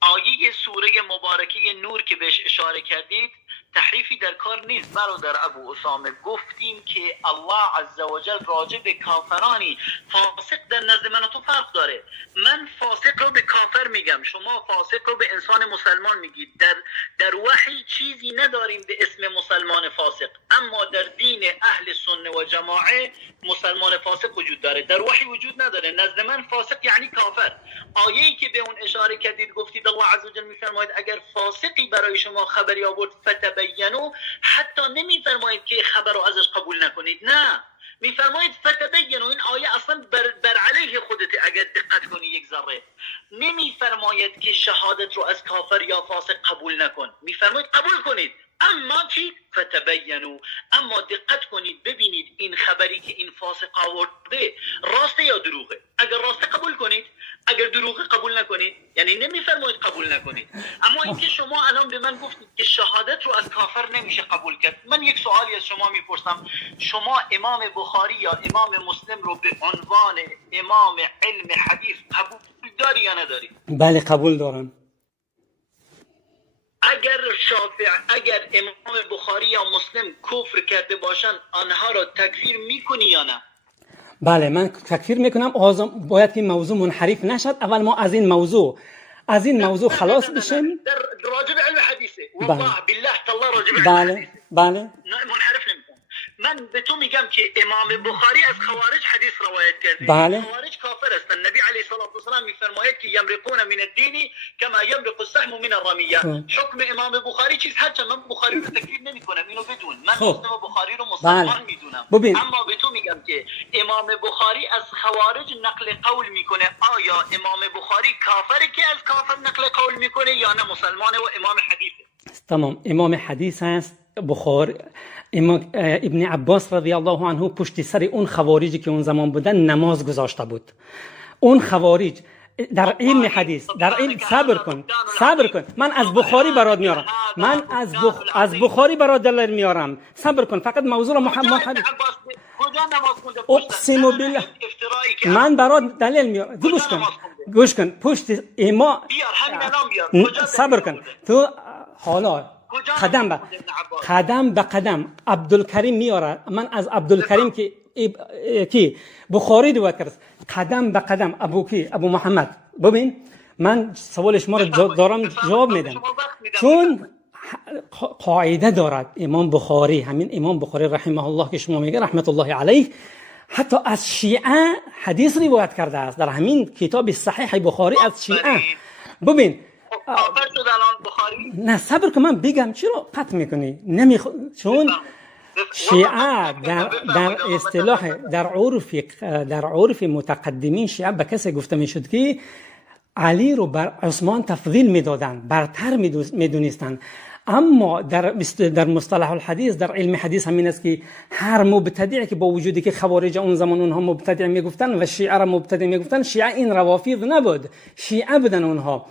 آیه سوره مبارکه نور که بهش اشاره کردید تحریفی در کار نیست برادر ابو اسامه. گفتیم که الله عزوجل راجع به کافرانی فاسق در نزد من و تو فرق داره. من فاسق رو به کافر میگم، شما فاسق رو به انسان مسلمان میگید. در وحی چیزی نداریم به اسم مسلمان فاسق، اما در دین اهل سنت و جماعه مسلمان فاسق وجود داره، در وحی وجود نداره. نزد من فاسق یعنی کافر. آیه‌ای که به اون اشاره کردید گفتید الله عزوجل میفرماید اگر فاسقی برای شما خبری آورد فتبینوا، حتی نمیفرمایید که خبر رو ازش قبول نکنید، نه، میفرمایید فتبینوا. این آیه اصلا بر علیه خودته. اگر دقت کنی یک ذره نمیفرماید که شهادت رو از کافر یا فاسق قبول نکن، میفرمایید قبول کنید. اما چی؟ فتبینوا. اما دقت کنید ببینید این خبری که این فاسق آورده راسته یا دروغه. اگر راسته قبول کنید، اگر دروغه قبول نکنید. یعنی نمیفرمایید قبول نکنید. اما اینکه شما الان به من گفتید که شهادت رو از کافر نمیشه قبول کرد، من یک سوالی از شما میپرسم. شما امام بخاری یا امام مسلم رو به عنوان امام علم حدیث قبول داری یا نداری؟ بله قبول دارم. اگر امام بخاری یا مسلم کفر کرده باشن آنها را تکفیر میکنی یا نه؟ بله من تکفیر میکنم. باید که موضوع منحرف نشد. اول ما از این موضوع از این موضوع خلاص بشیم. در راجب علم حدیثه والله بالله تعالی راجب بله بله منحرف نمیکنم. من به تو میگم که امام بخاری از خوارج حدیث روایت کرده. بله. خوارج کافر هستند. نبی علیه الصلاه و السلام میفرماید که یمرقون من الدین کما یمرق السهم من الرمیه. حکم امام بخاری چیز هرچند من بخاری رو تکفیر نمیکنم، اینو بدون من مسلم بخاری رو مسلمان میدونم، اما به تو میگم که امام بخاری از خوارج نقل قول میکنه. آیا امام بخاری کافره که از کافر نقل قول میکنه یا نه مسلمانه و امام حدیثه؟ تمام امام حدیث است. بخاری ابن عباس رضی الله عنه پشت سر اون خوارجی که اون زمان بودن نماز گذاشته بود. اون خوارج در علم حدیث در علم صبر کن من از بخاری برات میارم، من از بخاری برات دلیل میارم. صبر کن فقط موضوع رو محمد اقسم بالله من برات دلیل میارم. گوش کن پشت اما صبر کن تو حالا قدم به قدم عبدالکریم میاره. من از عبدالکریم که بخاری روایت کرد قدم به قدم ابو محمد. ببین من سوال شما رو دارم جواب میدم، چون قاعده دارد امام بخاری، همین امام بخاری رحمه الله که شما میگه رحمت الله علیه، حتی از شیعه حدیث روایت کرده است در همین کتاب صحیح بخاری از شیعه. ببین نه صبر کن من بگم چرا قطع میکنی؟ چون شیعه در اصطلاح در عرف متقدمین شیعه به کسی گفته میشد که علی رو بر عثمان تفضیل میدادن، برتر میدونستن. اما در مصطلح الحدیث در علم حدیث همین است که هر مبتدعی که با وجودی که خوارج اون زمان اونها مبتدع میگفتن و شیعه را مبتدع میگفتن، شیعه این روافض نبود، شیعه بودن اونها.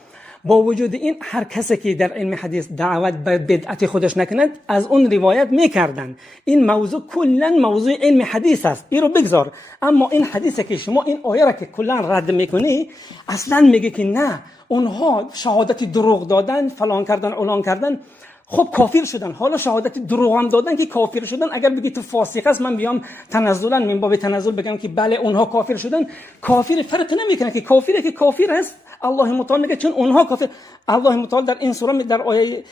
با وجود این هر کسی که در علم حدیث دعوت به بدعت خودش نکند از اون روایت میکردن. این موضوع کلا موضوع علم حدیث است، این رو بگذار. اما این حدیثه که شما این آیه را که کلا رد میکنی، اصلا میگه که نه اونها شهادت دروغ دادن، فلان کردن، اولان کردن، خب کافر شدن. حالا شهادت دروغ هم دادن که کافر شدن. اگر بگی تو فاسق است، من بیام تنزلا من باب تنزل بگم که بله اونها کافر شدن، کافر فرق نمیکنه که کافره که کافر است. الله متعال میگه چون اونها کافر. الله متعال در این سوره در آیه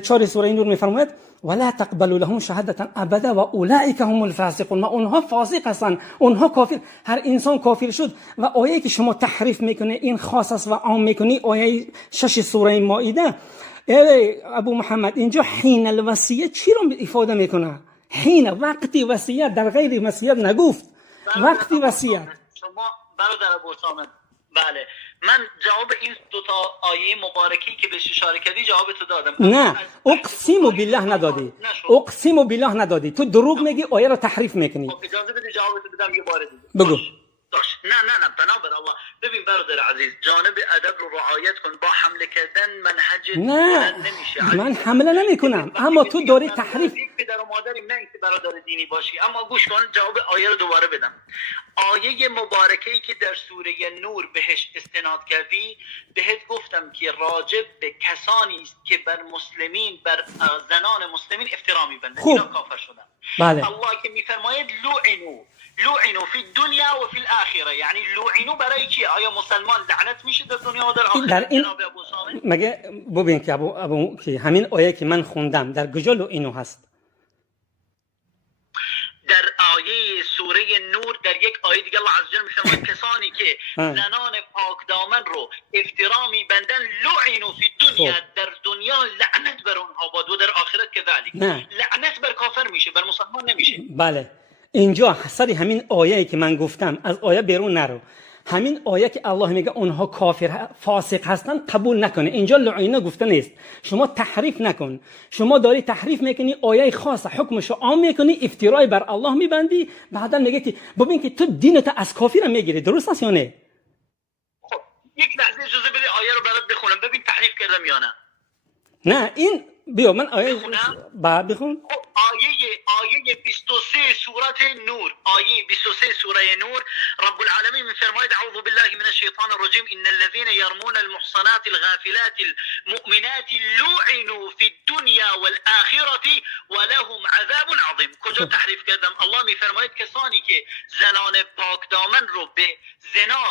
4 سوره نور میفرماید ولا تقبلوا لهم شهادة ابدا واولئك هم الفاسقون. ما اونها فاسق هستن، اونها کافر. هر انسان کافر شد. و آیه که شما تحریف میکنه این خاص است و عام میکنی، آیه 6 سوره مائده. ابو محمد اینجا حین الوصیه چی رو افاده میکنه؟ حین وقتی وصیت، در غیر وصیت نگفت، وقتی وصیت. شما برادر ابو سامد بله من جواب این دو تا آیه مبارکی که بهش اشاره کردی جواب تو دادم. نه اقسم بالله ندادی، اقسم بالله ندادی. تو دروغ میگی، آیه رو تحریف میکنی. اجازه بده جواب تو بدم یه بار دیگه. بگو. نه بنابر الله. ببین برادر عزیز جانب ادب رو رعایت کن. با حمله کردن منهج نمیشه. من حمله نمیکنم، اما تو داری تحریف. پدر و مادریم نه اینکه برادر دینی باشی. اما گوش کن جواب آیه رو دوباره بدم. آیه مبارکه‌ای که در سوره نور بهش استناد کردی، بهت گفتم که راجب به کسانی است که بر مسلمین، بر زنان مسلمین افترا می‌بندند، اینا کافر شدن. بله. الله که می‌فرماید لعنوا فی الدنیا و فی الاخره، یعنی لعنوا برای چی؟ آیا مسلمان لعنت میشه در دنیا و در آخرت؟ جناب ابو سامد مگه ببین که ابو که همین آیه که من خوندم در کجا لعنوا هست؟ در آیه سوره نور در یک آیه دیگه الله عز وجل میفرماید کسانی که زنان پاک دامن رو افترا میبندن لعنوا فی الدنیا، در دنیا لعنت بر اونها باد و در آخرت کذالک. لعنت بر کافر میشه، بر مسلمان نمیشه. بله اینجا سر همین آیه‌ای که من گفتم، از آیه بیرون نرو. همین آیه که الله میگه اونها کافر فاسق هستن قبول نکنه. اینجا لعنه گفته نیست. شما تحریف نکن. شما داری تحریف میکنی، آیه خاصه حکمشو عام میکنی، افترای بر الله میبندی، بعدا میگه که ببین که تو دینت از کافر میگیری. درست است یا نه؟ خب یک لحظه اجازه بده آیه رو برات بخونم ببین تحریف کردم یا نه. نه این بیا من آیه بعد بخون. آیه 23 سوره نور، آیه 23 سوره نور رب العالمین میفرماید اعوذ بالله من الشیطان الرجیم ان الذين يرمون المحصنات الغافلات المؤمنات لعنوا في الدنيا والاخره ولهم عذاب عظیم. کجا تحریف کردم؟ الله میفرماید کسانی که زنان پاک دامن رو به زنا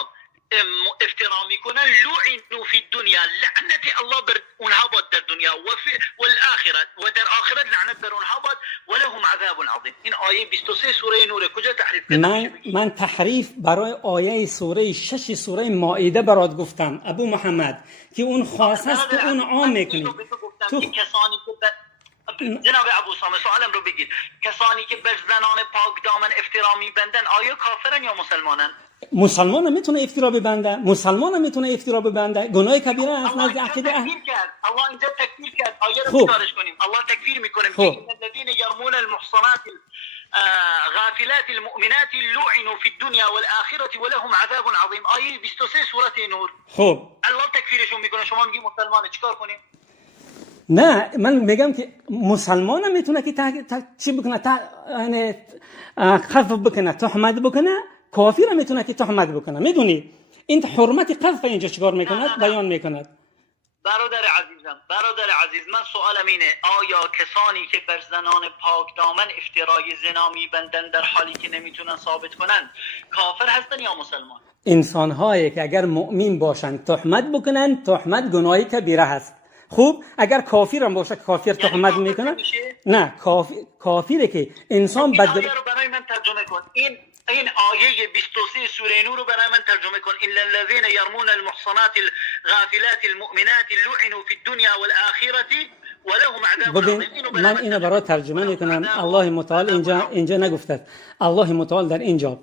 افترا میکنن لعنوا فی الدنیا، لعنت الله بر اونها باد در دنیا و فی والآخرت، و در آخرت لعنت بر اونها باد و لهم عذاب عظیم. این آیه 23 سوره نور کجا تحریف کردن؟ من تحریف برای آیه سوره 6 سوره مائده برات گفتم ابو محمد که اون خاص است تو اون عام میکنی. تو کسانی که جناب ابو سامه سوالم رو بگید، کسانی که بر زنان پاک دامن افترا میبندن آیا کافرن یا مسلمانن؟ مسلمان هم میتونه افترا ببنده، مسلمان هم میتونه افترا ببنده، گناه کبیره است نزد عقیده الله اینجا تکفیر کرد. آیه رو بیدارش کنیم. الله تکفیر میکنه میگه الذين يرمون المحصنات غافلات المؤمنات لعنوا في الدنيا والآخرة ولهم عذاب عظيم. آیه 23 سوره نور. خب الله تکفیرشون میکنه، شما میگی مسلمانه، چیکار کنیم؟ نه من میگم که مسلمان هم میتونه که چی بکنه، یعنی قذف بکنه، تهمت بکنه. کافر هم میتونه که تهمت بکنه. میدونی این حرمت قذف اینجا چیکار میکنه؟ بیان میکنه. برادر عزیز من سوالم اینه، آیا کسانی که بر زنان پاک دامن افترای زنا میبندن در حالی که نمیتونن ثابت کنن کافر هستن یا مسلمان؟ انسان هایی که اگر مؤمن باشن تهمت بکنن، تهمت گناهی کبیره هست. خوب اگر کافر هم باشه کافر تهمت میکنه؟ نه کافره که انسان این آیه رو برای من ترجمه کن. این آیه 23 سوره نور رو برای من ترجمه کن. الا الذين يرمون المحصنات الغافلات المؤمنات لعنوا في الدنيا والاخره ولهم عذاب عظيم. من اینو برای ترجمه میکنم. الله متعال اینجا نگفته. الله متعال در اینجا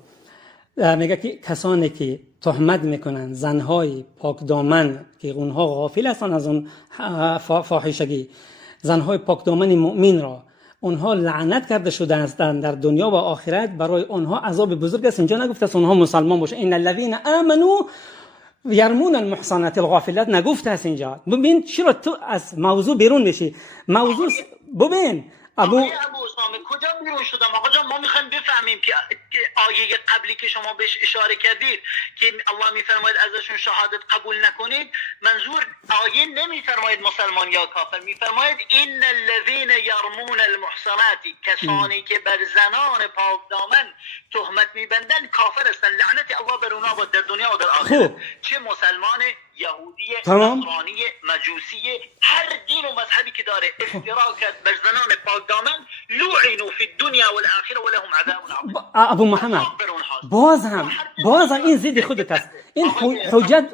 میگه که کسانی که تهمت میکنن زنهای پاک دامن که اونها غافل هستن از اون فاحشگی، زنهای پاک دامن مؤمن را اونها لعنت کرده شده هستند در دنیا و آخرت، برای اونها عذاب بزرگ است. اینجا نگفته است اونها مسلمان باشه. ان الذين امنوا يرمون المحصنات الغافلات نگفته است اینجا. ببین چرا تو از موضوع بیرون میشی. موضوع ببین ابو اسامه کجا بیرون شدم؟ آقا جان ما میخوایم بفهمیم که آیه قبلی که شما بهش اشاره کردید که الله میفرماید ازشون شهادت قبول نکنید، منظور آیه نمیفرماید مسلمان یا کافر، میفرماید ان الذين يرمون المحصنات، کسانی که بر زنان پاک دامن تهمت میبندن کافر هستن، لعنت الله بر اونها با در دنیا و در آخرت. چه مسلمان، یهودی، نصرانی، مجوسی، هر دین و مذهبی که داره افترا کرد بر زنان پاک دامن لعنوا فی الدنیا والآخره ولهم عذاب عظیم. ابو محمد باز هم این ضد خودت است. این حجت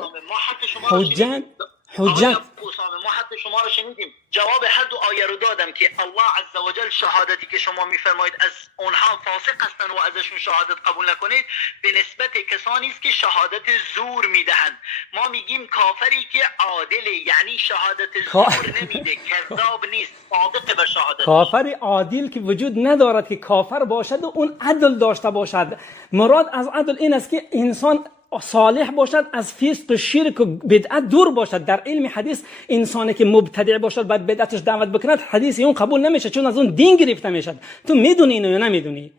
ما حتی شما رو شنیدیم، جواب هر دو آیه رو دادم که الله عزوجل شهادتی که شما میفرمایید از اونها فاسق هستن و ازشون شهادت قبول نکنید به نسبت کسانی است که شهادت زور میدهند. ما میگیم کافری که عادله، یعنی شهادت زور نمیده، کذاب نیست، صادق به شهادت. کافری عادل که وجود ندارد که کافر باشد و اون عدل داشته باشد. مراد از عدل این است که انسان صالح باشد، از فسق و شرک و بدعت دور باشد. در علم حدیث انسانی که مبتدع باشد بعد بدعتش دعوت بکند حدیث اون قبول نمیشه، چون از اون دین گرفته میشد. تو میدونی اینو یا نمیدونی؟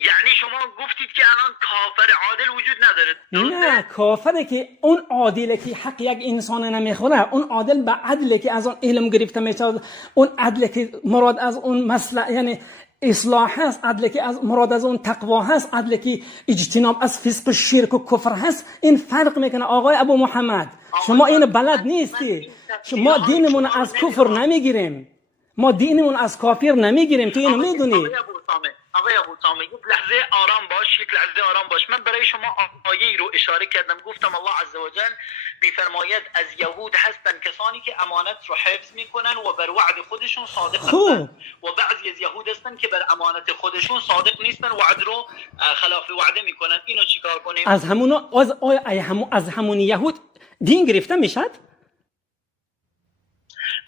یعنی شما گفتید که الان کافر عادل وجود نداره. نه، کافره که اون عادله که حق یک انسان نمیخوره، اون عادل به عدله که از اون علم گرفته میشه، اون عدله که مراد از اون مصلحت یعنی اصلاح هست، عدل که از مراد از اون تقوا هست، عدل که اجتناب از فسق و شرک و کفر هست. این فرق میکنه. آقای ابو محمد شما این بلد نیستی. شما دینمون از کفر نمیگیریم، ما دینمون از کافر نمیگیریم. تو اینو میدونی؟ آقای ابو سامه یک لحظه آرام باش. من برای شما آیه رو اشاره کردم، گفتم الله عزوجل میفرماید از یهود هستن کسانی که امانت رو حفظ میکنن و بر وعد خودشون صادق هستن، و بعضی از یهود هستن که بر امانت خودشون صادق نیستن، وعد رو خلاف وعده میکنن. اینو چیکار کنیم؟ از همون یهود دین گرفته میشد؟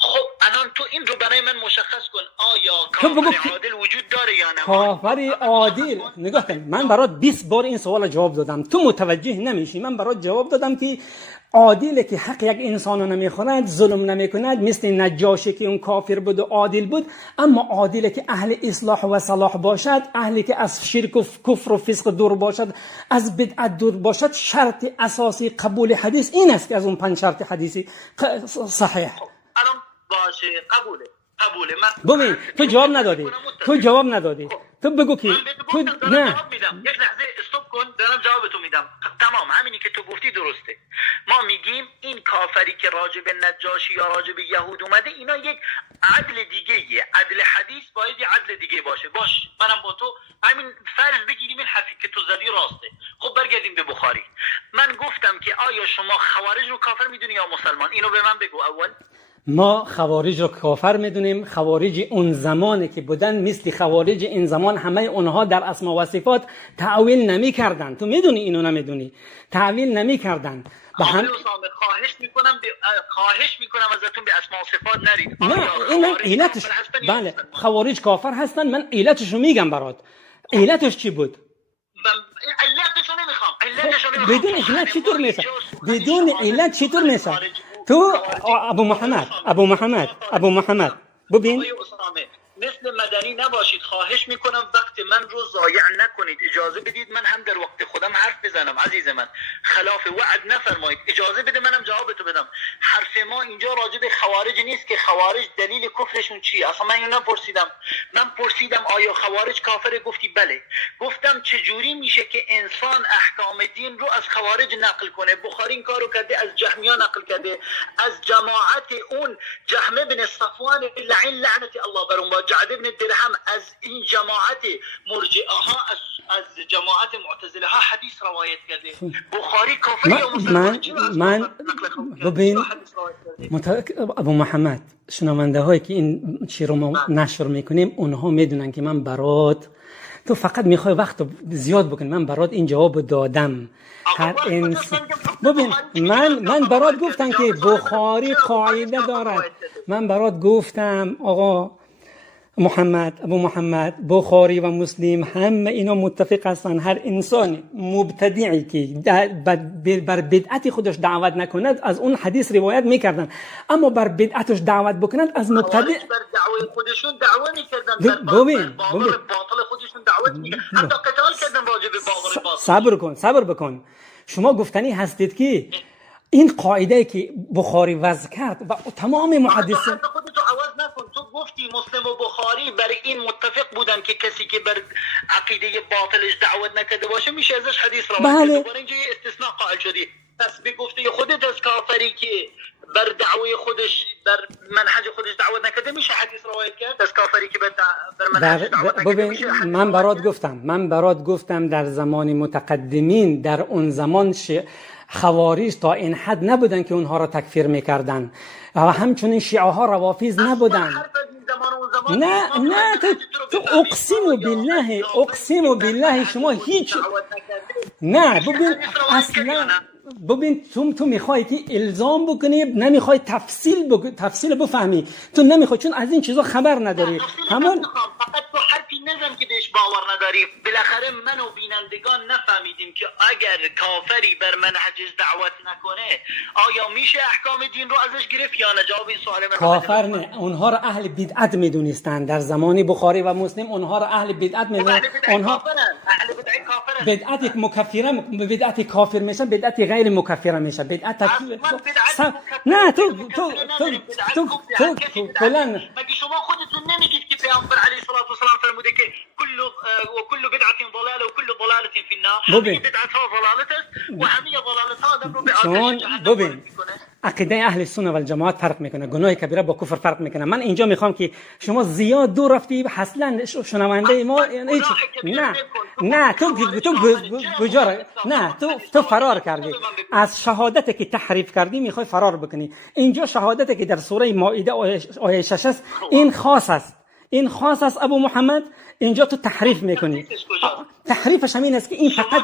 خب الان تو این رو برای من مشخص کن، آیا کافر عادل وجود داره یا نه؟ کافر عادل نگاه کن، من برات 20 بار این سوال جواب دادم، تو متوجه نمیشی. من برات جواب دادم که عادله که حق یک انسانو نمیخوند، ظلم نمیکند، مثل نجاشی که اون کافر بود و عادل بود. اما عادله که اهل اصلاح و صلاح باشد، اهلی که از شرک و کفر و فسق دور باشد، از بدعت دور باشد. شرط اساسی قبول حدیث این است که از اون 5 شرط حدیثی صحیح. الان باشه، قبوله. ببین تو جواب ندادی. تو بگو که تو نه میدم. یک لحظه استاپ کن، دارم جوابتو میدم. تمام همینی که تو گفتی درسته. ما میگیم این کافری که راجع به نجاشی یا راجع به یهود اومده، اینا یک عدل دیگه یه عدل حدیث باید یه عدل دیگه باشه. باش منم با تو همین فرض بگیریم این حرفی که تو زدی راسته. خب برگردیم به بخاری. من گفتم که آیا شما خوارج رو کافر میدونی یا مسلمان؟ اینو به من بگو اول. ما خوارج رو کافر میدونیم. خوارج اون زمانی که بودن مثل خوارج این زمان همه اونها در اسما و صفات تعویل نمی کردن. تو میدونی اینو نمیدونی؟ تعویل نمی کردن. خواهش میکنم ازتون به اسما و صفات نرید. نه این علتش بله خوارج کافر هستن. من علتش رو میگم برات. علتش چی بود؟ علتش رو نمیخوام. بدون علت چطور میشه؟ بدون علت چطور میشه؟ تو ابو محمد ببین مثل مدنی نباشید. خواهش میکنم وقت من رو ضایع نکنید. اجازه بدید من هم در وقت خودم حرف بزنم. عزیز من خلاف وعد نفرمایید. اجازه بده منم جوابتو بدم. حرف ما اینجا راجع به خوارج نیست که خوارج دلیل کفرشون چیه. اصلا من اینو نپرسیدم. من پرسیدم آیا خوارج کافره؟ گفتی بله. گفتم چجوری میشه که انسان احکام دین رو از خوارج نقل کنه؟ بخاری این کارو کرده، از جهمیه نقل کرده، از جماعت اون جهم بن صفوان لعنت الله بر اون جعد ابن درهم، از این جماعت مرجئه ها، از جماعت معتزله ها حدیث روایت کرده. بخاری کافر یا مسلمان؟ من ببین ابو محمد شنونده هایی که این چیز رو ما نشر میکنیم اونها میدونن که من برات تو فقط میخوای وقت زیاد بکنی. من برات این جواب دادم. هر انسان ببین من برات گفتم که بخاری قاعده دارد. من برات گفتم آقا ابو محمد بخاری و مسلم همه اینا متفق هستن. هر انسان مبتدعی که بر بدعت خودش دعوت نکند از اون حدیث روایت میکردن، اما بر بدعتش دعوت بکنند از مبتدع بر دعوی خودشون دعوت میکردن. ببین باطل خودشون دعوت میکردن. حتی قتال کردن راجع به باطل. صبر بکن. شما گفتنی هستید که این قاعده که بخاری وضع کرد و تمام محدثین خودتو عوض نکن. تو گفتی مسلم و بخاری برای این متفق بودن که کسی که بر عقیده باطلش دعوت نکرده باشه میشه ازش حدیث روایت کنه. برای اینجا استثناء قائل شدی. پس به گفته خودت از کافری که بر دعوی خودش بر منهج خودش دعوت نکرده میشه حدیث روایت کرد. از کافری که بر منهج دعوت نکرده میشه. من برات گفتم در زمان متقدمین در اون زمان خوارج تا این حد نبودن که اونها را تکفیر میکردن و همچنین شیعه ها روافض نبودن. نه تو اقسم بالله شما هیچ نه ببین اصلا ببین تو میخوای که الزام بکنی، نمیخوای تفصیل بفهمی. تو نمیخوای چون از این چیزا خبر نداری. همون فقط تو حرفی نزن که بهش باور نداری. بالاخره من و بینندگان نفهمیدیم که اگر کافری بر منهجش دعوت نکنه آیا میشه احکام دین رو ازش گرفت یا نه؟ جواب این سوال من کافر نه. اونها را اهل بدعت میدونستان در زمان بخاری و مسلم. اونها را اهل بدعت میدونن. اونها اهل بدعت کافرن. بدعت مکفره، بدعت کافر میشن، بدعت غیر مکفره میشه. بدعت نه تو کلن مگه شما خودتون نمیگید که پیامبر علیه الصلاه و السلام فرموده که كل بدعه ضلاله و كل ضلاله في النار. همه بدعت ها ضلالت است و همه ضلالت ها آدم رو به آتش جهنم میکنه. عقیده اهل سنت و الجماعت فرق میکنه. گناه کبیره با کفر فرق میکنه. من اینجا میخوام که شما زیاد دور رفتی اصلا شنونده ما نه تو فرار کردی از شهادتی که تحریف کردی. میخوای فرار بکنی. اینجا شهادتی که در سوره مائده آیه 6 است این خاص است ابو محمد. اینجا تو تحریف میکنی. تحریفش همین است که این فقط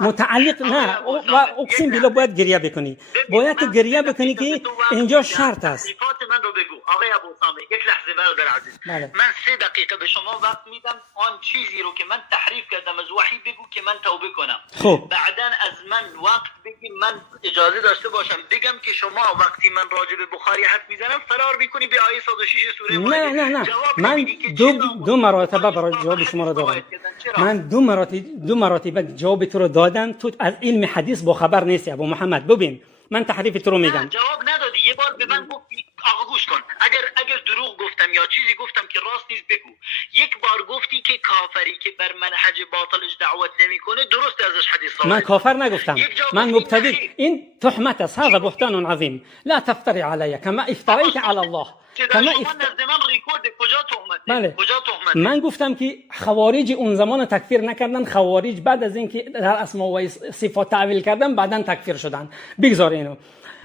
متعلق نه و اقسم بالله باید گریه بکنی. باید تو گریه بکنی که اینجا شرط است. صفات من رو بگو آقای ابو اسامه. یک لحظه برادر عزیز. من 3 دقیقه به شما وقت میدم. آن چیزی رو که من تحریف کردم از وحی بگو که من توبه کنم. خب بعداً از من وقت بگی من اجازه داشته باشم بگم که شما وقتی من راجع به بخاری حرف میزنم فرار میکنی به آیه 106 سوره مائده. نه من دو مراتبه برای جواب شما رو دادم. من دو مراتبه جواب تو رو دادم. تو از علم حدیث با خبر نیستی ابو محمد. ببین من تحریف تو رو میگم. جواب ندادی. یه بار به من گفتی آقا گوش کن، اگر دروغ گفتم یا چیزی گفتم که راست نیست بگو. یک بار گفتی که کافری که بر منهج باطلش دعوت نمیکنه درست ازش حدیث من کافر نگفتم، من مبتدی. این تهمت است، هذا بهتان عظیم. لا تفتری علی کما افتریت علی الله. کجا تهمت؟ من گفتم که خوارج اون زمان تکفیر نکردن، خوارج بعد از اینکه در اسماء و صفات تعویل کردن بعدن تکفیر شدن. بگذار اینو.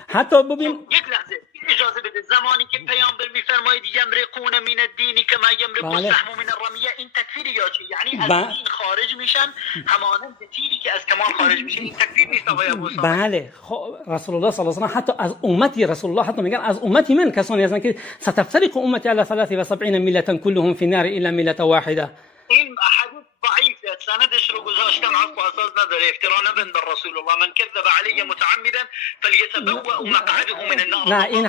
حتی ببین یک لحظه اجازه بده، زمانی که پیامبر میفرماید یمرقون من الدین کما یمرق السهم من الرمیه، این تکفیری یا چی؟ یعنی از دین خارج میشن همانند تیری که از کمان خارج میشه. این تکفیر نیست آقای ابو اسامه؟ بله. رسول الله صلی الله علیه و حتی از امتی رسول الله حتی میگن از امتی من کسانی هستند که ستفترق امتی على 73 ملة كلهم في النار الا ملة واحده. این حدیث ضعیفه، سندش رو گذاشتم، اصل اساس نداره، افترا نبند بر رسول الله. من كذب علی متعمدا فليتبوأ مقعده من النار. نه این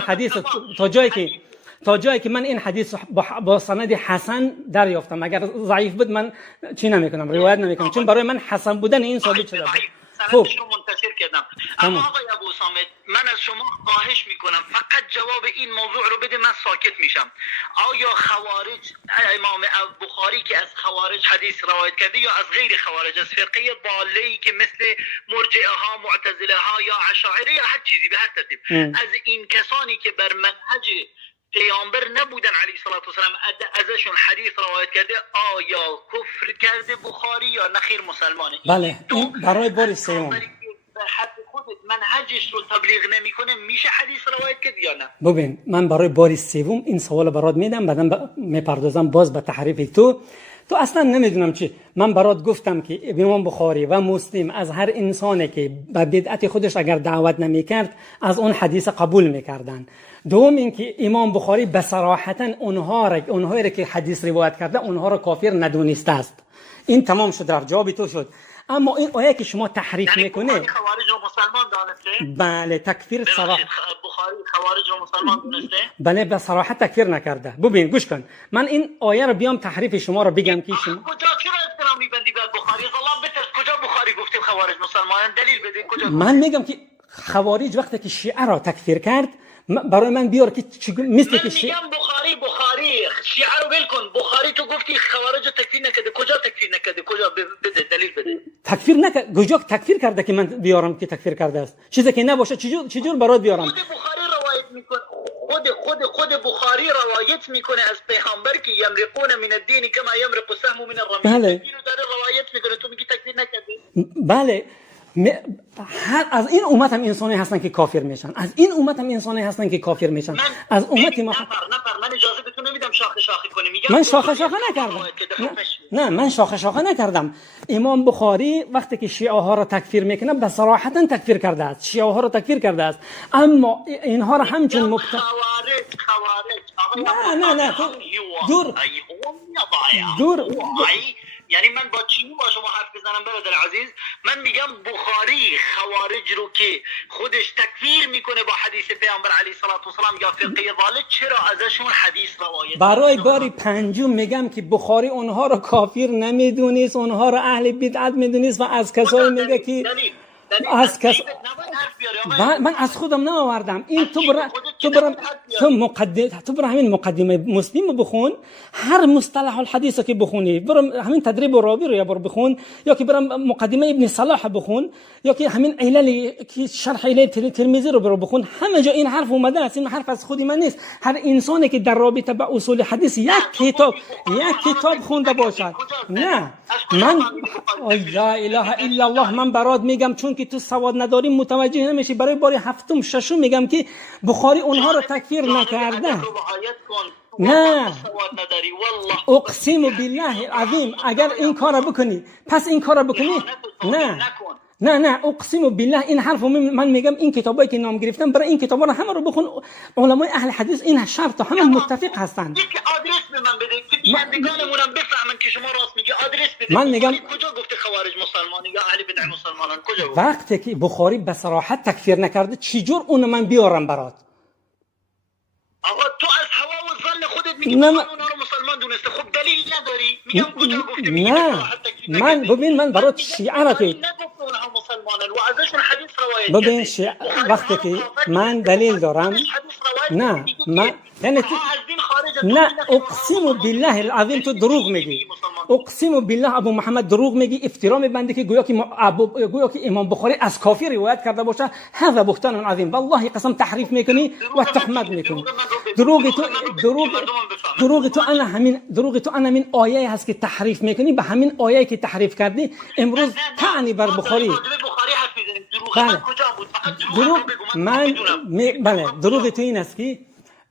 حدیث تا جایی که من این حدیث با سند حسن دریافتم، اگر ضعیف بود من چی نمیکنم، روایت نمیکنم، چون برای من حسن بودن این ثابت شده. سندش رو منتشر کردم. اما آقای ابو اسامه من از شما خواهش میکنم فقط جواب این موضوع رو بده، من ساکت میشم. آیا خوارج، امام بخاری که از خوارج حدیث روایت کرده یا از غیر خوارج، از فرقه ضاله‌ای که مثل مرجئه ها، معتزله ها یا اشاعره یا هر چیزی به هر ترتیب، از این کسانی که بر منهج پیامبر نبودن علیه الصلاه و السلام ازشون حدیث روایت کرده، آیا کفر کرده بخاری یا نخیر مسلمانه؟ بله. این برای بار سوم حد خودت منهجش رو تبلیغ نمیکنه میشه حدیث روایت کرد یا نه؟ ببین من برای بار سوم این سوال برات میدم، بعدم میپردازم باز به تحریف تو اصلا نمیدونم چی. من برات گفتم که امام بخاری و مسلم از هر انسانی که به بدعت خودش اگر دعوت نمیکرد از اون حدیث قبول میکردن. دوم اینکه امام بخاری به صراحتا اونهایی که حدیث روایت کرده اونها رو کافر ندونسته است. این تمام شد، در جواب تو شد. اما این آیه که شما تحریف میکنه، خوارج رو مسلمان دانسته؟ بله تکفیر صراحت بخاری خوارج رو مسلمان دانسته؟ بله به صراحت تکفیر نکرده. ببین گوش کن، من این آیه رو بیام تحریف شما رو بگم که شما کجا چرا احترام میبندی به بخاری؟ الله بترس کجا بخاری گفته خوارج مسلمانن؟ دلیل بده کجا؟ من میگم که خوارج وقتی که شیعه را تکفیر کرد برای من بیار که مثل که میگم بخاری شیعه رو ول کن. بخاری تو گفتی خوارج تکفیر نکرده، کجا تکفیر نکرده؟ کجا بده دلیل بده. تکفیر نکرد، کجا تکفیر کرده که من بیارم که تکفیر کرده است؟ چیزی که نباشه چجور برات بیارم؟ خود بخاری روایت میکنه، خود بخاری روایت میکنه از پیامبر که یمرقون من الدین کما یمرق السهم من الرمیه. بله. اینو داره روایت میکنه، تو میگی تکفیر نکرده. بله. از این امت هم انسانی هستن که کافر میشن، از این امت هم انسانی هستن که کافر میشن. از امت ما نفر من اجازه بهتون نمیدم شاخه کنی. میگم من شاخه نکردم. نه من شاخه نکردم. امام بخاری وقتی که شیعه ها را تکفیر میکنه به صراحتا تکفیر کرده است، شیعه ها را تکفیر کرده است، اما اینها را همچون نه دور یعنی من با چی با شما حرف بزنم برادر عزیز؟ من میگم بخاری خوارج رو که خودش تکفیر میکنه با حدیث پیامبر علیه الصلاه و السلام یا فرقه ضاله، چرا ازشون حدیث روایت؟ برای باری پنجم میگم که بخاری اونها رو کافر نمیدونست، اونها رو اهل بدعت میدونست و از کسایی میگه که از کس من از خودم نآوردم. این تو برا همین مقدمه مسلم بخون، هر مصطلح الحدیث که بخونی، برا همین تدریب راوی رو یا برا بخون، یا که برا مقدمه ابن صلاح بخون، یا که همین علل که شرح علل ترمذی رو برا بخون، همه جا این حرف اومده است. این حرف از خودی من نیست. هر انسانی که در رابطه با اصول حدیث یک کتاب خونده باشد. نه من لا اله الا الله، من برات میگم چون که تو سواد نداری متوجه نمیشی. برای بار هفتم ششم میگم که بخاری اونها رو تکفیر نکرده. نه اقسم بالله العظیم اگر این کارو بکنی پس این کارو بکنی. نه اقسم بالله این حرفو من میگم. این کتابایی که نام گرفتم برای این کتابا رو همه رو بخون. علمای اهل حدیث این شرط همه متفق هستند. یک آدرس به من بده که بینندگانمونم بفهمن که شما راست میگی. آدرس بده. من میگم کجا گفته خوارج مسلمانی یا اهل بدع مسلمانان؟ کجا گفته؟ وقتی که بخاری به صراحت تکفیر نکرده چجور اونو من بیارم برات؟ آقا تو از هوا و ظن خودت میگی اونا رو مسلمان دونسته. خب دلیل نداری. میگم کجا گفته؟ نه ببین من برات شیعه را که ببین شیعه وقتی که من دلیل دارم نه من یعنی نه اقسم بالله العظیم تو دروغ میگی. اقسم بالله ابو محمد دروغ میگی، افترا میبندی که گویا که امام بخاری از کافی روایت کرده باشه. هذا بهتان عظیم. والله قسم تحریف میکنی و تهمت میکنی. دروغ تو انا همین آیه هست که تحریف میکنی، به همین آیه که تحریف کردی امروز طعنی بر بخاری. بله دروغ تو این است که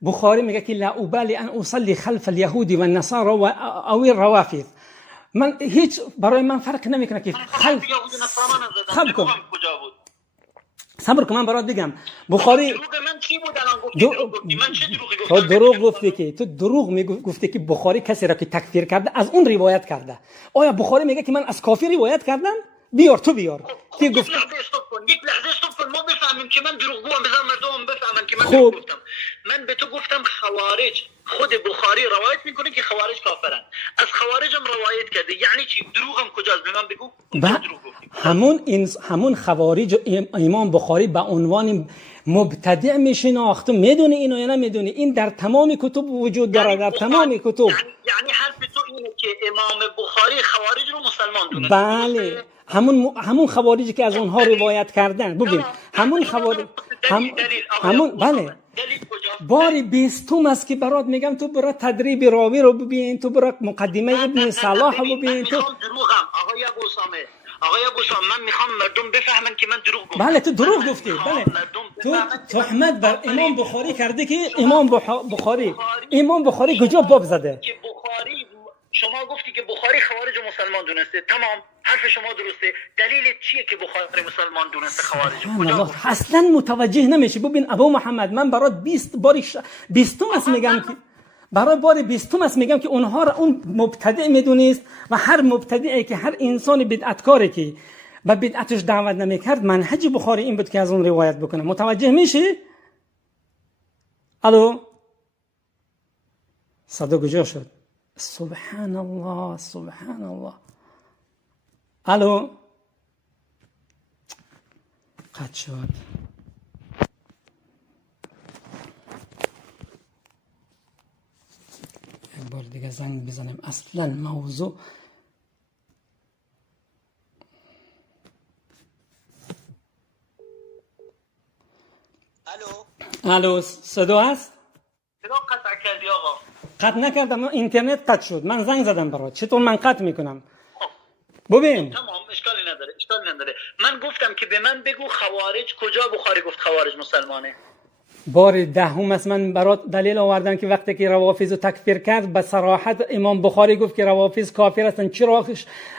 بخاری میگه که لا ابالی ان اصلي خلف اليهود والنصارى او الروافض. من هیچ برای من فرق نمیکنه که خلف صبر کن من برات بگم. بخاری من چی بود الان گفتی؟ من چه دروغی گفتم؟ تو دروغ گفتی که تو دروغ میگفتی که بخاری کسی را که تکفیر کرده از اون روایت کرده. آیا بخاری میگه که من از کافر روایت کردم؟ بیار تو بیار. کی گفت؟ یک لحظه استاپ کن ما بفهمیم که من دروغ گوام، بذار مردم بفهمن که من دروغ گفتم. من به تو گفتم خوارج، خود بخاری روایت میکنه که خوارج کافرن. از خوارج هم روایت کرده. یعنی چی؟ دروغم کجاست؟ به من بگو. دروغ گفتی. همون خوارج امام بخاری به عنوان مبتدع میشناخت. میدونی اینو یا نمیدونی؟ این در تمام کتب وجود داره، در تمام کتب. یعنی حرف تو اینه که امام بخاری خوارج رو مسلمان دونست. بله همون خوارجی که از اونها روایت کردن. ببین همون خوارج همون بله باری 20 است که برات میگم. تو برات تدریب راوی رو ببین، تو برات مقدمه ابن صلاح رو ببین. تو دروغم آقای ابو اسامه من میخوام مردم بفهمن که من دروغ گفتم. بله تو دروغ گفتی. بله تو تهمت بر امام بخاری کرده که امام بخاری کجا باب زده که بخاری شما گفتی که بخاری خوارج مسلمان دونسته. تمام حرف شما درسته. دلیل چیه که بخاری مسلمان دونسته خوارج؟ اصلا متوجه نمیشی. ببین ابو محمد من برات 20 است میگم که برای بار 20 است میگم که اونها را اون مبتدع میدونست و هر مبتدعی که هر انسان بدعتکاری که به بدعتش دعوت نمیکرد منهج بخاری این بود که از اون روایت بکنه. متوجه میشی؟ الو صدا کجا شد؟ سبحان الله. الو قطع شد. یک بار دیگه زنگ بزنیم. اصلا موضوع الو صدا هست؟ صدا قطع کردی آقا؟ قطع نکردم، اینترنت قطع شد. من زنگ زدم برات. چطور من قطع میکنم؟ ببین تمام اشکالی نداره. من گفتم که به من بگو خوارج کجا بخاری گفت خوارج مسلمانه؟ بار 10 است من برات دلیل آوردم که وقتی که روافض رو تکفیر کرد به صراحت امام بخاری گفت که روافض کافر هستن. چرا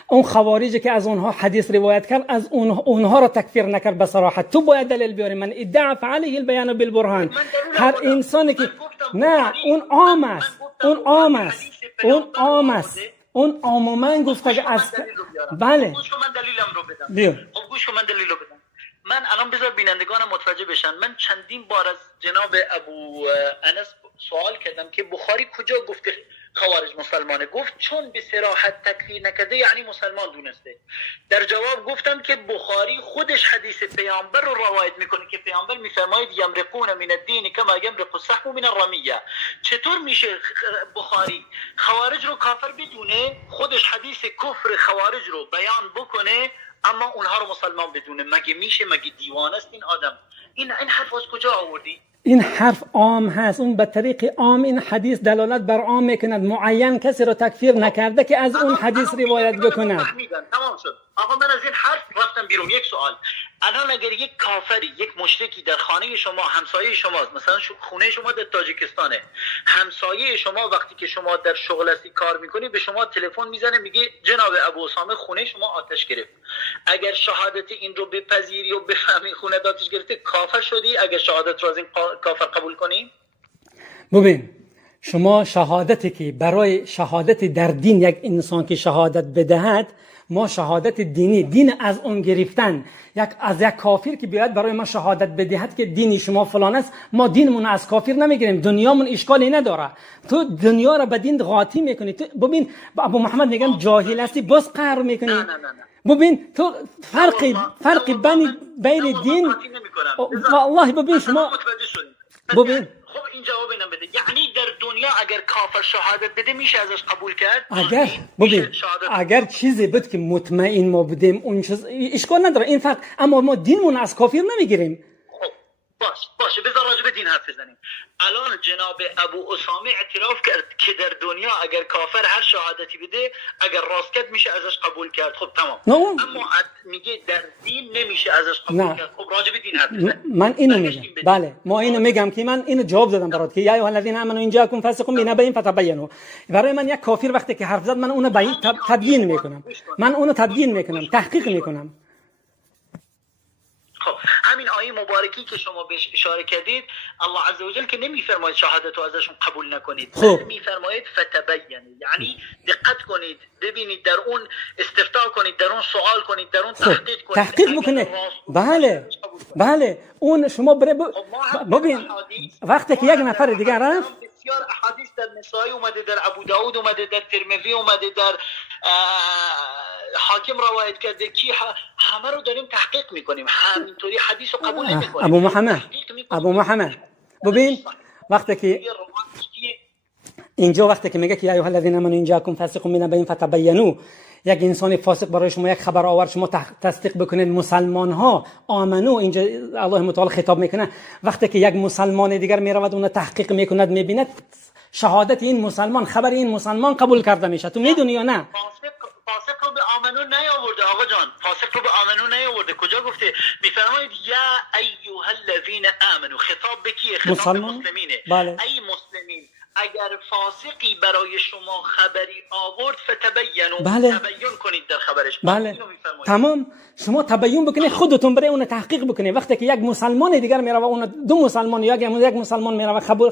اون خوارجی که از اونها حدیث روایت کرد از اونها رو تکفیر نکرد به صراحت؟ تو باید دلیل بیاری. من ادعا فعلیه البیان بالبرهان. هر انسانی که نه اون عام است اون عموما گفته که از بله گوش کن من دلیلم رو بدم. گوش کن من دلیل رو بدم. من الان بذار بینندگانم متوجه بشن. من چندین بار از جناب ابو انس سوال کردم که بخاری کجا گفته خوارج مسلمانه؟ گفت چون به صراحت تکفیر نکرده یعنی مسلمان دونسته. در جواب گفتم که بخاری خودش حدیث پیامبر رو روایت میکنه که پیامبر میفرماید یمرقون من الدین کما یمرق السهم من الرمیه. چطور میشه بخاری خوارج رو کافر بدونه، خودش حدیث کفر خوارج رو بیان بکنه اما اونها رو مسلمان بدونه؟ مگه میشه؟ مگه دیوانه است این آدم؟ این حرف از کجا آوردی؟ این حرف عام هست. اون به طریق عام این حدیث دلالت بر عام میکند. معین کسی رو تکفیر نکرده که از اون حدیث روایت بکند. تمام شد. آقا من از این حرف رفتم بیرون. یک سوال، الان اگر یک کافری، یک مشرکی در خانه شما، همسایه شماست، مثلا خونه شما در تاجیکستانه، همسایه شما وقتی که شما در شغل هستی کار میکنی به شما تلفن میزنه میگه جناب ابو اسامه خونه شما آتش گرفت، اگر شهادت این رو بپذیری و بفهمی خونه آتش گرفته کافر شدی؟ اگر شهادت رو از این کافر قبول کنی؟ ببین شما شهادتی که برای شهادت در دین یک انسان که شهادت بدهد، ما شهادت دین از اون گرفتن از یک کافر که بیاد برای ما شهادت بدهد که دین شما فلان است، ما دینمون از کافر نمیگیریم. دنیامون اشکالی نداره. تو دنیا را به دین قاطی میکنی. تو ببین ابو محمد میگم جاهل هستی باز قهر میکنی. نه. ببین تو فرق بین دین والله. ببین شما ببین خب این جواب اینم بده. یعنی در دنیا اگر کافر شهادت بده میشه ازش قبول کرد؟ اگر ببین اگر چیزی بود که مطمئن ما بودیم اون چیز اشکال نداره این فرق، اما ما دینمون از کافر نمیگیریم. باشه بذار راجع به دین حرف بزنیم. الان جناب ابو اسامه اعتراف کرد که در دنیا اگر کافر هر شهادتی بده اگر راست کرد میشه ازش قبول کرد. خب تمام. اما میگه در دین نمیشه ازش قبول کرد. خب راجع به دین حرف بزنیم. من اینو میگم. بله ما اینو میگم که من اینو جواب دادم برات که یا ایها الذین آمنوا ان جاءکم فاسق بنبأ فتبینوا. برای من یک کافر وقتی که حرف زد من اونو تبیین میکنم. من اونو تبیین میکنم، تحقیق میکنم. خب همین آیه مبارکی که شما بهش اشاره کردید، الله عزوجل که نمیفرماید شهادت رو ازشون قبول نکنید، خب میفرماید فتبینوا، یعنی دقت کنید، ببینید، در اون استفتاء کنید، در اون سوال کنید، در اون تحقیق کنید، تحقیق بکنید. بله اون شما ببین وقتی که یک نفر دیگر رفت، بسیار احادیث در نسائی اومده، در ابو داود اومده، در ترمذی اومده، در حاکم روایت کرده که همه رو داریم تحقیق میکنیم، همینطوری حدیث رو قبول نمیکنیم. ابو محمد ببین وقتی که اینجا وقتی که میگه که یا ایها الذین آمنوا ان جاءکم فاسق بنبأ فتبینوا، یک انسان فاسق برای شما یک خبر آورد، شما تصدیق بکنید. مسلمان ها آمنو، اینجا الله متعال خطاب میکنه وقتی که یک مسلمان دیگر میرود اون تحقیق میکند، میبیند شهادت این مسلمان، خبر این مسلمان قبول کرده میشه. تو میدونی یا نه؟ فاسق رو به آمنو نیاورده آقا جان، فاسق رو به آمنو نیاورده. کجا گفته؟ میفرمایید یا ایها الذین آمنو، خطاب به کیه؟ خطاب به مسلمینه. بله. ای مسلمین اگر فاسقی برای شما خبری آورد فتبینوا، تبیین کنید در خبرش. بله تمام، شما تبیین بکنید، خودتون برای اون تحقیق بکنید. وقتی که یک مسلمان دیگر میره و اون دو مسلمان یا یک مسلمان میره و قبول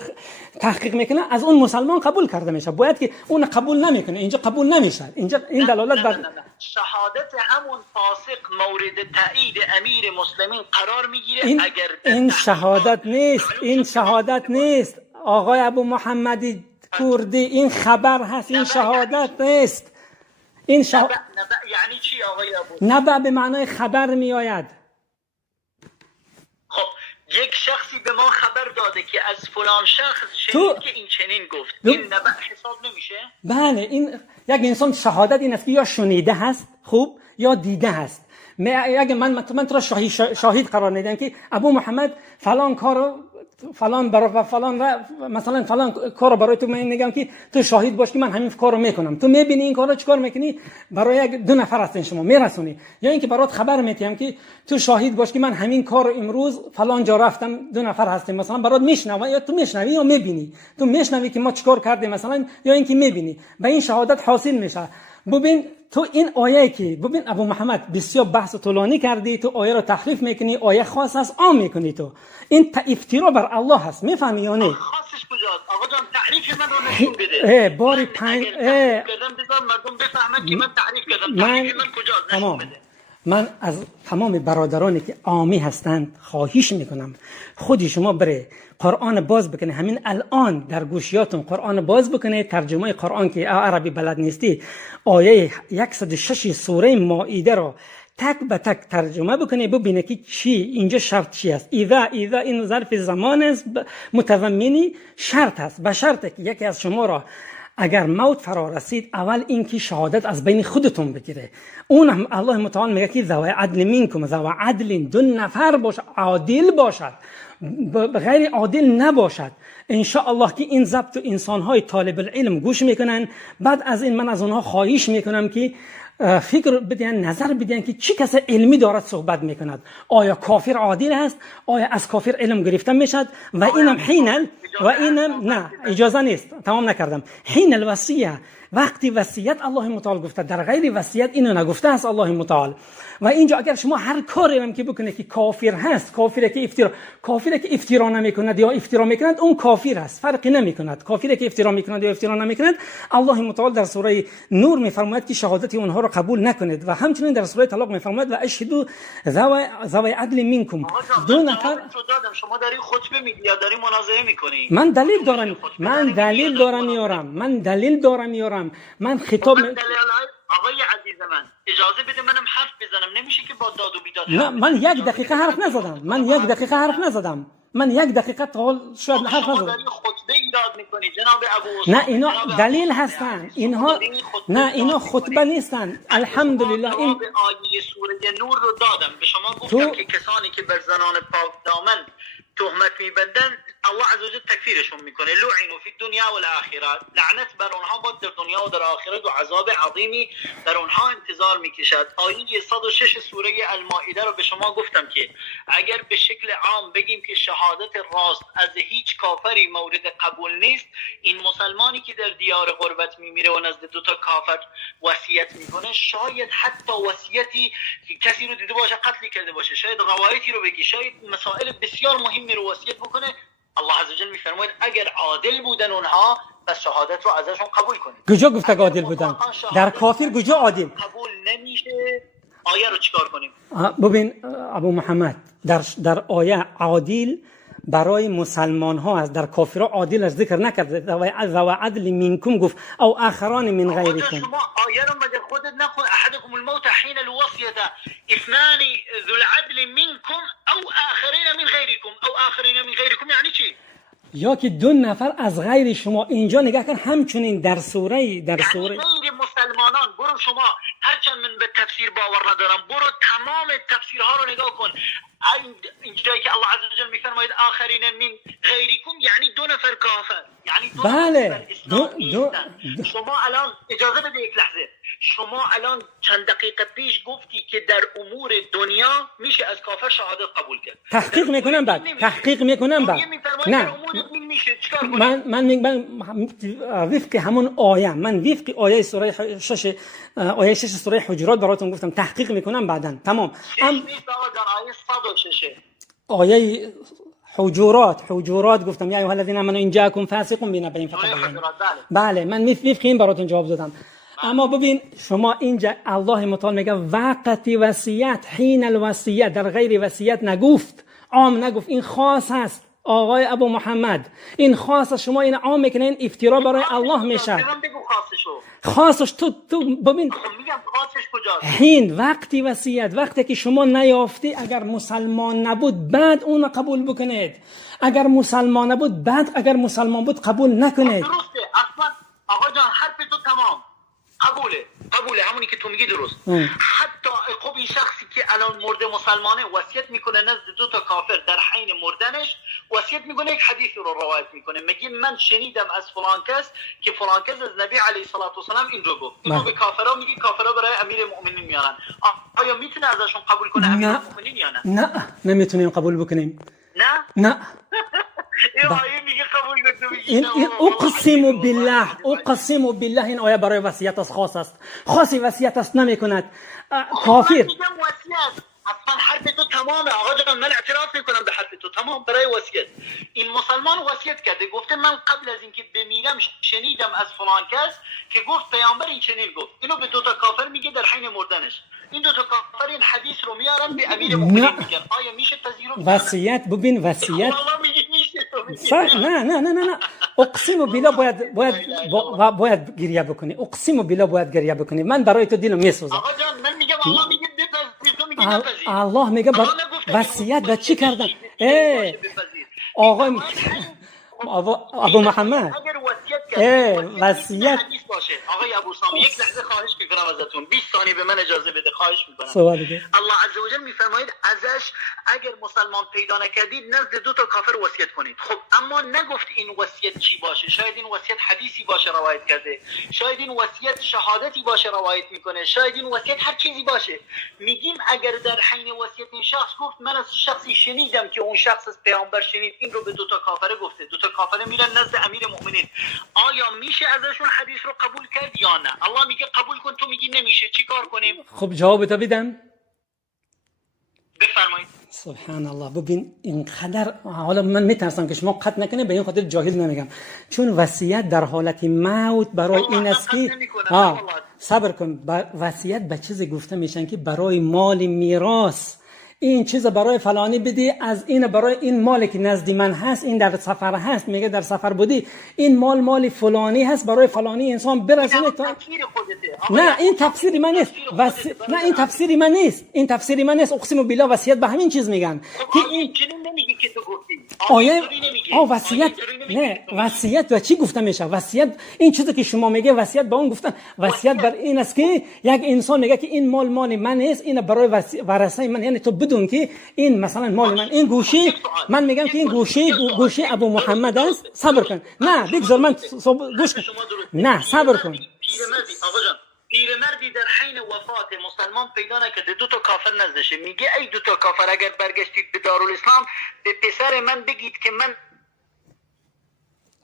تحقیق میکنه، از اون مسلمان قبول کرده میشه. باید که اون قبول نمیکنه، اینجا قبول نمیشه. اینجا این دلالت بر شهادت همون فاسق مورد تایید امیر مسلمین قرار میگیره. اگر این شهادت نیست، این شهادت نیست آقای ابو محمد کردی، این خبر هست، این شهادت نیست. این نبأ یعنی چی آقای ابو؟ نبأ به معنای خبر می آید. خب یک شخصی به ما خبر داده که از فلان شخص شنید که این چنین گفت، این نبأ حساب نمیشه؟ بله، این یک انسان شهادت این است که یا شنیده هست خوب یا دیده هست. اگه من تو را شاهد قرار ندم که ابو محمد فلان کارو فلان برای فلان مثلا فلان کارو برای تو من میگم که تو شاهد باش که من همین کارو میکنم، تو میبینی این کارو چیکار میکنی، برای یک دو نفر هستین شما میرسونی، یا اینکه برات خبر میدم که تو شاهد باش که من همین کارو امروز فلان جا رفتم، دو نفر هستیم مثلا برات میشنوه، یا تو میشنوی یا میبینی، تو میشنوی که ما چیکار کردیم مثلا، یا اینکه میبینی، به این شهادت حاصل میشه. ببین تو این آیه که ببین ابو محمد بسیار بحث طولانی کردی، تو آیه رو تحریف میکنی، آیه خاص است عام میکنی، تو این افترا بر الله هست، میفهمی یا نه؟ خاصش کجاست آقا جان؟ تعریف من رو نشون بده. باری پنج بذار مردم بفهمن که من تعریف کردم. تعریف من کجاست؟ نشون بده. من از تمام برادرانی که عامی هستند خواهش میکنم خودی شما بره قرآن باز بکنه، همین الان در گوشیاتون قرآن باز بکنه، ترجمه قرآن که عربی بلد نیستی آیه 106 سوره مائده رو تک به تک ترجمه بکنه، ببینه که چی اینجا شرط چی است. اذا این ظرف زمان است متضمنی شرط است، به شرطی که یکی از شما را اگر موت فرا رسید اول اینکه شهادت از بین خودتون بگیره. اون هم الله متعال میگه که ذو عدل منکم، ذو عدل دو نفر باشه، عادل باشد، غیر عادل نباشد. ان شاء الله که این ضبط انسان‌های طالب العلم گوش میکنن. بعد از این من از اونها خواهش میکنم که فکر بدین، نظر بدین که چی کس علمی دارد صحبت میکند، آیا کافر عادل است، آیا از کافر علم گرفته میشد، و اینم نه اجازه نیست، تمام نکردم. حین الوصیه، وقتی وصیت الله متعال گفته، در غیر وصیت اینو نگفته است الله متعال. و اینجا اگر شما هر کاری هم که بکنه که کافر هست، کافری که افترا نمیکند یا افترا میکند، اون کافر است، فرقی نمیکند. کافری که افترا میکند یا افترا نمیکند، الله متعال در سوره نور میفرماید که شهادت اونها رو قبول نکنید، و همچنین در سوره طلاق میفرماید و اشهدوا ذوی عدل منکم. دو نفر شما داری خطبه میگی یا داری مناظره میکنی؟ من دلیل دارم میارم. من خطاب آقای عزیز من اجازه بده منم حرف بزنم. نمیشه که با داد و بیداد. نه، من یک دقیقه حرف نزدم. من 1 دقیقه تا شاید حرف نزدم. خطبه ایراد میکنی جناب ابو نه اینا دلیل هستن، اینها نه اینا خطبه نیستن. الحمدلله این آیه سوره نور رو دادم به شما، گفتم که کسانی که بر زنان پاک دامن تهمت میبندن الله عزوجل تکفیرشون میکنه. لعنوا فی الدنیا والآخرة، لعنت بر اونها باد در دنیا و در آخرت و عذاب عظیمی در اونها انتظار میکشد. آیه 106 سوره المائده رو به شما گفتم که اگر به شکل عام بگیم که شهادت راست از هیچ کافری مورد قبول نیست، این مسلمانی که در دیار غربت میمیره و نزد 2 تا کافر وصیت میکنه، شاید حتی وصیتی کسی رو دیده باشه قتل کرده باشه، شاید روایتی رو بگی، شاید مسائل بسیار مهمی رو وصیت بکنه، الله عزوجل میفرماید اگر عادل بودن اونها پس شهادت رو ازشون قبول کنید. کجا گفته عادل بودن؟ در کافر کجا عادل قبول نمیشه؟ آیه رو چیکار کنیم؟ ببین ابو محمد، در آیه عادل برای مسلمان ها است، در کافرها عادل از ذکر نکرده. ذو عدل منکم گفت او آخران من غیرکم. شما آیه رو مگر خودت نخون؟ احدکم الموت حین الوصیه اثنان ذو العدل منکم او آخرین من غیرکم. او آخرین من غیرکم یعنی چی؟ یا که 2 نفر از غیر شما. اینجا نگاه کن، همچنین در سوره غیر مسلمانان. برو شما، هرچند من به تفسیر باور ندارم، برو تمام تفسیرها رو نگاه کن. اینجایی که الله عزوجل میفرماید آخرین من غیرکم یعنی 2 نفر کافر، یعنی 2 بله. نفر. شما الان اجازه بده یک لحظه، شما الان چند دقیقه پیش گفتی که در امور دنیا میشه از کافر شهادت قبول کرد. تحقیق میکنم بعد. نه من وفق همون آیه، من وفق آیه سوره 6 آیه 6 سوره حجرات براتون گفتم، تحقیق میکنم بعداً. تمام. آیه حجرات گفتم یا ایها الذین آمنوا ان جاءکم فاسق بنبأ فتبینوا. بله من وفق این براتون جواب دادم. اما ببین شما اینجا الله متعال میگه وقت وصیت، حین الوصیت، در غیر وصیت نگفت، عام نگفت. این خاص هست آقای ابو محمد، این خاص. شما این عام میکنین، افترا برای الله میشه. خاصش تو ببین میگم خاصش کجاست؟ حین وقتی وصیت، وقتی که شما نیافتی، اگر مسلمان نبود بعد اون قبول بکنید، اگر مسلمان نبود بعد، اگر مسلمان بود قبول نکنید. درسته اصلا آقا جان، حرف تو تمام قبوله همونی که تو میگی درست. حتی خب این شخصی که الان مرده مسلمانه وصیت میکنه نزد 2 تا کافر، در حین مردنش وصیت میکنه، یک حدیث رو روایت میکنه، میگه من شنیدم از فلان کس که فلان کس از نبی علیه الصلاه و السلام این رو گفت. اینو به کافرها میگه، کافرها برای امیر المؤمنین میارن. آیا میتونه ازشون قبول کنه امیر المؤمنین یا نه؟ نه نمیتونیم قبول بکنیم. نه این اقسم بالله این آیه برای وصیت از خاص است. خاصی وصیت است نمیکند کافر. میگم وصیت اصلا حرف تو تمامه آقا جان، من اعتراف میکنم به حرف تو تمام. برای وصیت این مسلمان وصیت کرده، گفته من قبل از اینکه بمیرم شنیدم از فلان کس که گفت پیامبر این چنین گفت. اینو به 2 تا کافر میگه در حین مردنش. این 2 تا کافر این حدیث رو میارن به امیر المؤمنین میگن آیا میشه پذیرفت؟ وصیت ببین وصیت نه اقسم بالله باید گریه بکنی. اقسم بالله باید گریه بکنی. من برای تو دلم میسوزه. آقا جان من میگم الله میگه بپذیر، تو میگی نپذیر. الله میگه وصیت به چی کردن؟ آقا ابو محمد اگر وصیت وصیت باشه آقای ابو سامی، یک لحظه خواهش میکنم ازتون، 20 ثانیه به من اجازه بده، خواهش میکنم. الله عزوجل میفرماید ازش اگر مسلمان پیدا نکردید نزد 2 تا کافر وصیت کنید. خب اما نگفت این وصیت چی باشه. شاید این وصیت حدیثی باشه روایت کرده، شاید این وصیت شهادتی باشه روایت میکنه، شاید این وصیت هر چیزی باشه. میگیم اگر در حین وصیت این شخص گفت من از شخصی شنیدم که اون شخص از پیامبر شنید این رو به 2 تا کافر گفته، 2 تا کافر میرن نزد امیر المؤمنین، آیا میشه ازشون حدیث رو قبول کرد یا نه؟ الله میگه قبول کن، تو میگی نمیشه، چیکار کنیم؟ خب جواب تو بدم. بفرمایید. سبحان الله. ببین اینقدر حالا من میترسم که شما قطع نکنه، به این خاطر جاهل نمیگم، چون وصیت در حالت موت برای این است که صبر کن. وصیت به چیزی گفته میشن که برای مال میراث این چیز برای فلانی بدی، از این برای این مالی که نزدی من هست، این در سفر هست، میگه در سفر بودی، این مال فلانی هست، برای فلانی انسان برسونه. نه این تفسیر من نیست. نه این تفسیر من نیست. این تفسیر من نیست. اقسم بالله وصیت به همین چیز میگن که این نمیگی که تو گفتی آیه وصیت. نه وصیت و چی گفته میشه؟ وصیت این چیزی که شما میگه وصیت به اون گفتن. وصیت بر این است که یک انسان میگه که این مال من است، این برای ورثه من، یعنی تو بدون که این مثلا مال من، این گوشی، من میگم که این گوشی ابو محمد است. صبر کن. نه بگذار من گوش کن. نه صبر کن. پیرمردی در حین وفات مسلمان پیدا نکرده، 2 تا کافر نزدشه، میگه ای 2 تا کافر اگر برگشتید به دارالاسلام به پسر من بگید که من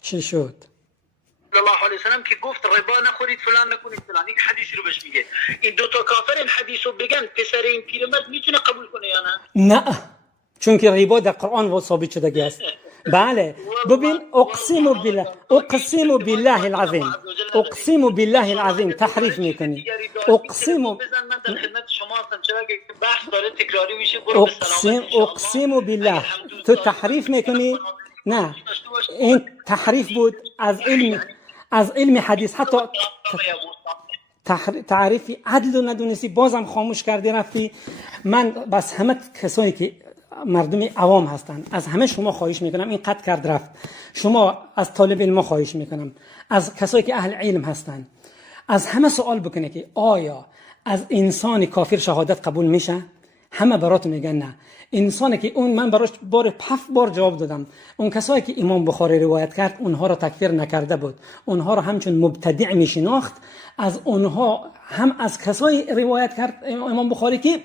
چی شد؟ الله علیه وسلم که گفت ربا نخورید فلان نکنید فلان، این حدیث رو بهش میگه. این 2 تا کافر این حدیث رو بگن، پسر این پیرمرد میتونه قبول کنه یا نه؟ نه، چون که ربا در قرآن ثابت شده است. بله ببین، اقسم بالله العظیم، اقسم بالله العظیم تحریف میکنی. اقسم بالله تو تحریف میکنی. نه این تحریف بود از علم حدیث. حتی تعریفی عدل و ندونستی، بازم خاموش کردی رفتی. من بس همه کسایی که مردم عوام هستند، از همه شما خواهش میکنم، این قطع کرد رفت، شما از طالب علم خواهش میکنم، از کسایی که اهل علم هستند، از همه سوال بکنه که آیا از انسان کافر شهادت قبول میشه؟ همه براتون میگن نه. انسانی که اون من براش 7 بار جواب دادم، اون کسایی که امام بخاری روایت کرد اونها را تکفیر نکرده بود، اونها را همچون مبتدع میشناخت. از اونها هم از کسایی روایت کرد امام بخاری که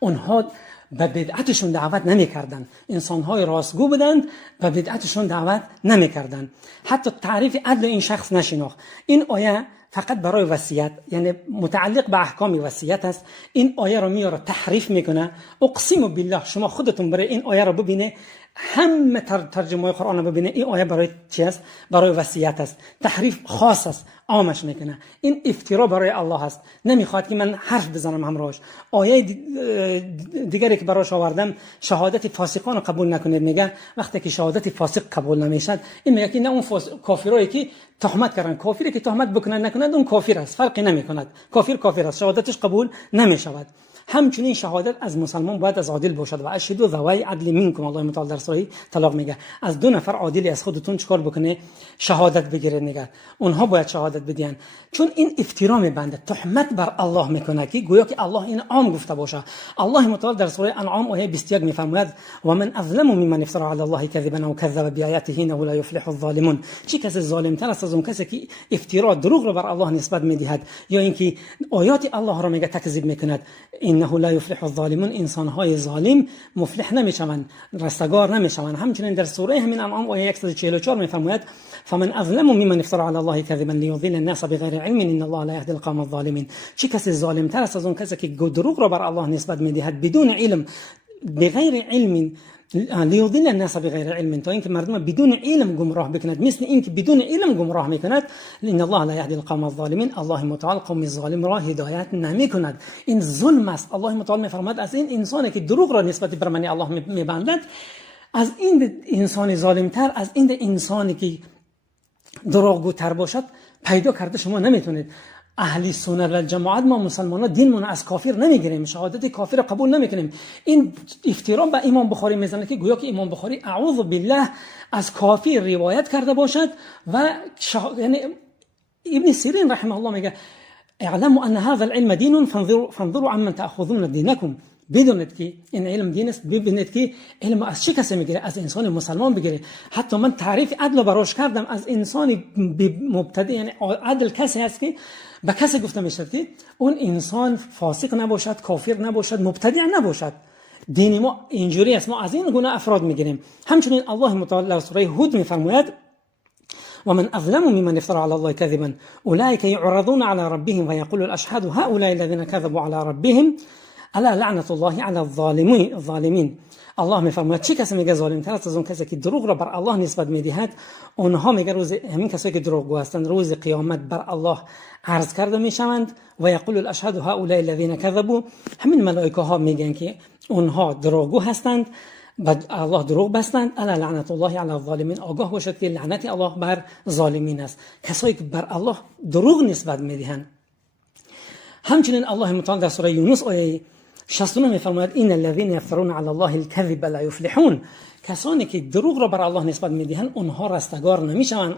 اونها به بدعتشون دعوت نمی‌کردند، انسان‌های راستگو بودند، به بدعتشون دعوت نمی‌کردند، حتی تعریف عدل این شخص نشناخت. این آیه فقط برای وصیت، یعنی متعلق به احکام وصیت است. این آیه رو میاره تحریف میکنه. اقسم بالله شما خودتون برای این آیه رو ببینه، همه ترجمه قرآن رو ببینه، این آیه برای چی است؟ برای وصیت است. تحریف خاص است، عامش میکنه. این افترا برای الله است. نمیخواد که من حرف بزنم همراهش. آیه دیگری که براش آوردم، شهادت فاسقان قبول نکنید، میگه وقتی که شهادت فاسق قبول نمیشد، این میگه که نه اون کافرایی که تهمت کردن، کافری که تهمت بکنن نکنند اون کافر است، فرقی نمیکند. کافر است، شهادتش قبول نمیشود. همچنین شهادت از مسلمان باید از عادل باشد و اشهدوا ذوی عدل منکم. الله متعال در سوره طلاق میگه از 2 نفر عادلی از خودتون چیکار بکنه؟ شهادت بگیرید. میگه اونها باید شهادت بدین، چون این افترا میبنده، تهمت بر الله میکنه که گویا که الله این عام گفته باشه. الله متعال در سوره انعام آیه 21 میفرماید و من اظلم ممن افترى علی الله کذبا و کذب بآیاته انه لا یفلح الظالمون. چه کسی ظالم تر است از اون کسی که افترا، دروغ رو بر الله نسبت میدهد یا اینکه آیات الله رو میگه تکذیب میکند. انه لا یفلح الظالمون، انسان‌های ظالم مفلح نمیشوند، رستگار نمیشوند. همچنین در سوره همین انعام آیه 144 میفرماید فمن اظلم ممن افترى على الله كذبا ليضل الناس بغير علم ان الله لا يهدي القوم الظالمين. چه کسی ظالم تر است از اون کسی که دروغ را بر الله نسبت میدهد بدون علم، بغیر علم، لیضل الناس بغیر علم، تا اینکه مردم بدون علم گمراه بکند، مثل اینکه بدون علم گمراه میکند. ان الله لا يهدي القوم الظالمين، الله متعال قوم ظالم را هدایت نمیکند. این ظلم است. الله متعال میفرماید از این انسانی که دروغ را نسبت بر من الله میبندد، از این انسان ظالم تر، از این انسانی که دروغگو تر باشد پیدا کرده شما نمیتونید. اهل سنت و جماعت ما مسلمانان دینمون از کافر نمیگیریم، شهادت کافر قبول نمیکنیم. این افترا به امام بخاری میزنه که گویا که امام بخاری اعوذ بالله از کافر روایت کرده باشد و یعنی ابن سیرین رحمه الله میگه اعلموا ان هذا العلم دين فانظروا عمن تاخذون دينكم. بدونید که این علم دین است، ببینید که علم از چه کسی میگیره؟ از انسان مسلمان بگیره. حتی من تعریف عدل براش کردم، از انسان مبتدی، یعنی عدل کسی هست که به کسی گفته میشه که اون انسان فاسق نباشد، کافر نباشد، مبتدع نباشد. دین ما اینجوری است، ما از این گونه افراد میگیریم. همچنین الله متعال در سوره هود میفرماید ومن أظلم ممن افترى على الله كذبا أولئك يعرضون على ربهم ويقول الأشهاد هؤلاء الذين كذبوا على ربهم الا لعنت الله علی الظالمین. الله میفرماید چه کسی میگه ظالم تر است از اون کسی که دروغ را بر الله نسبت میدهد؟ اونها میگه روز همین کسایی که دروغگو هستند روز قیامت بر الله عرض کرده میشوند و یقول الاشهاد هؤلاء الذين كذبوا. همین ملائکه ها میگن که اونها دروغگو هستند، به الله دروغ بستند. الا لعنت الله علی الظالمین، آگاه باشد که لعنت الله بر ظالمین است، کسایی که بر الله دروغ نسبت میدهند. همچنین الله متعال در سوره یونس آیه 69 میفرماید این الذين يفترون على الله الكذب لا يفلحون، کسانی که دروغ را بر الله نسبت میدهند اونها رستگار نمیشوند.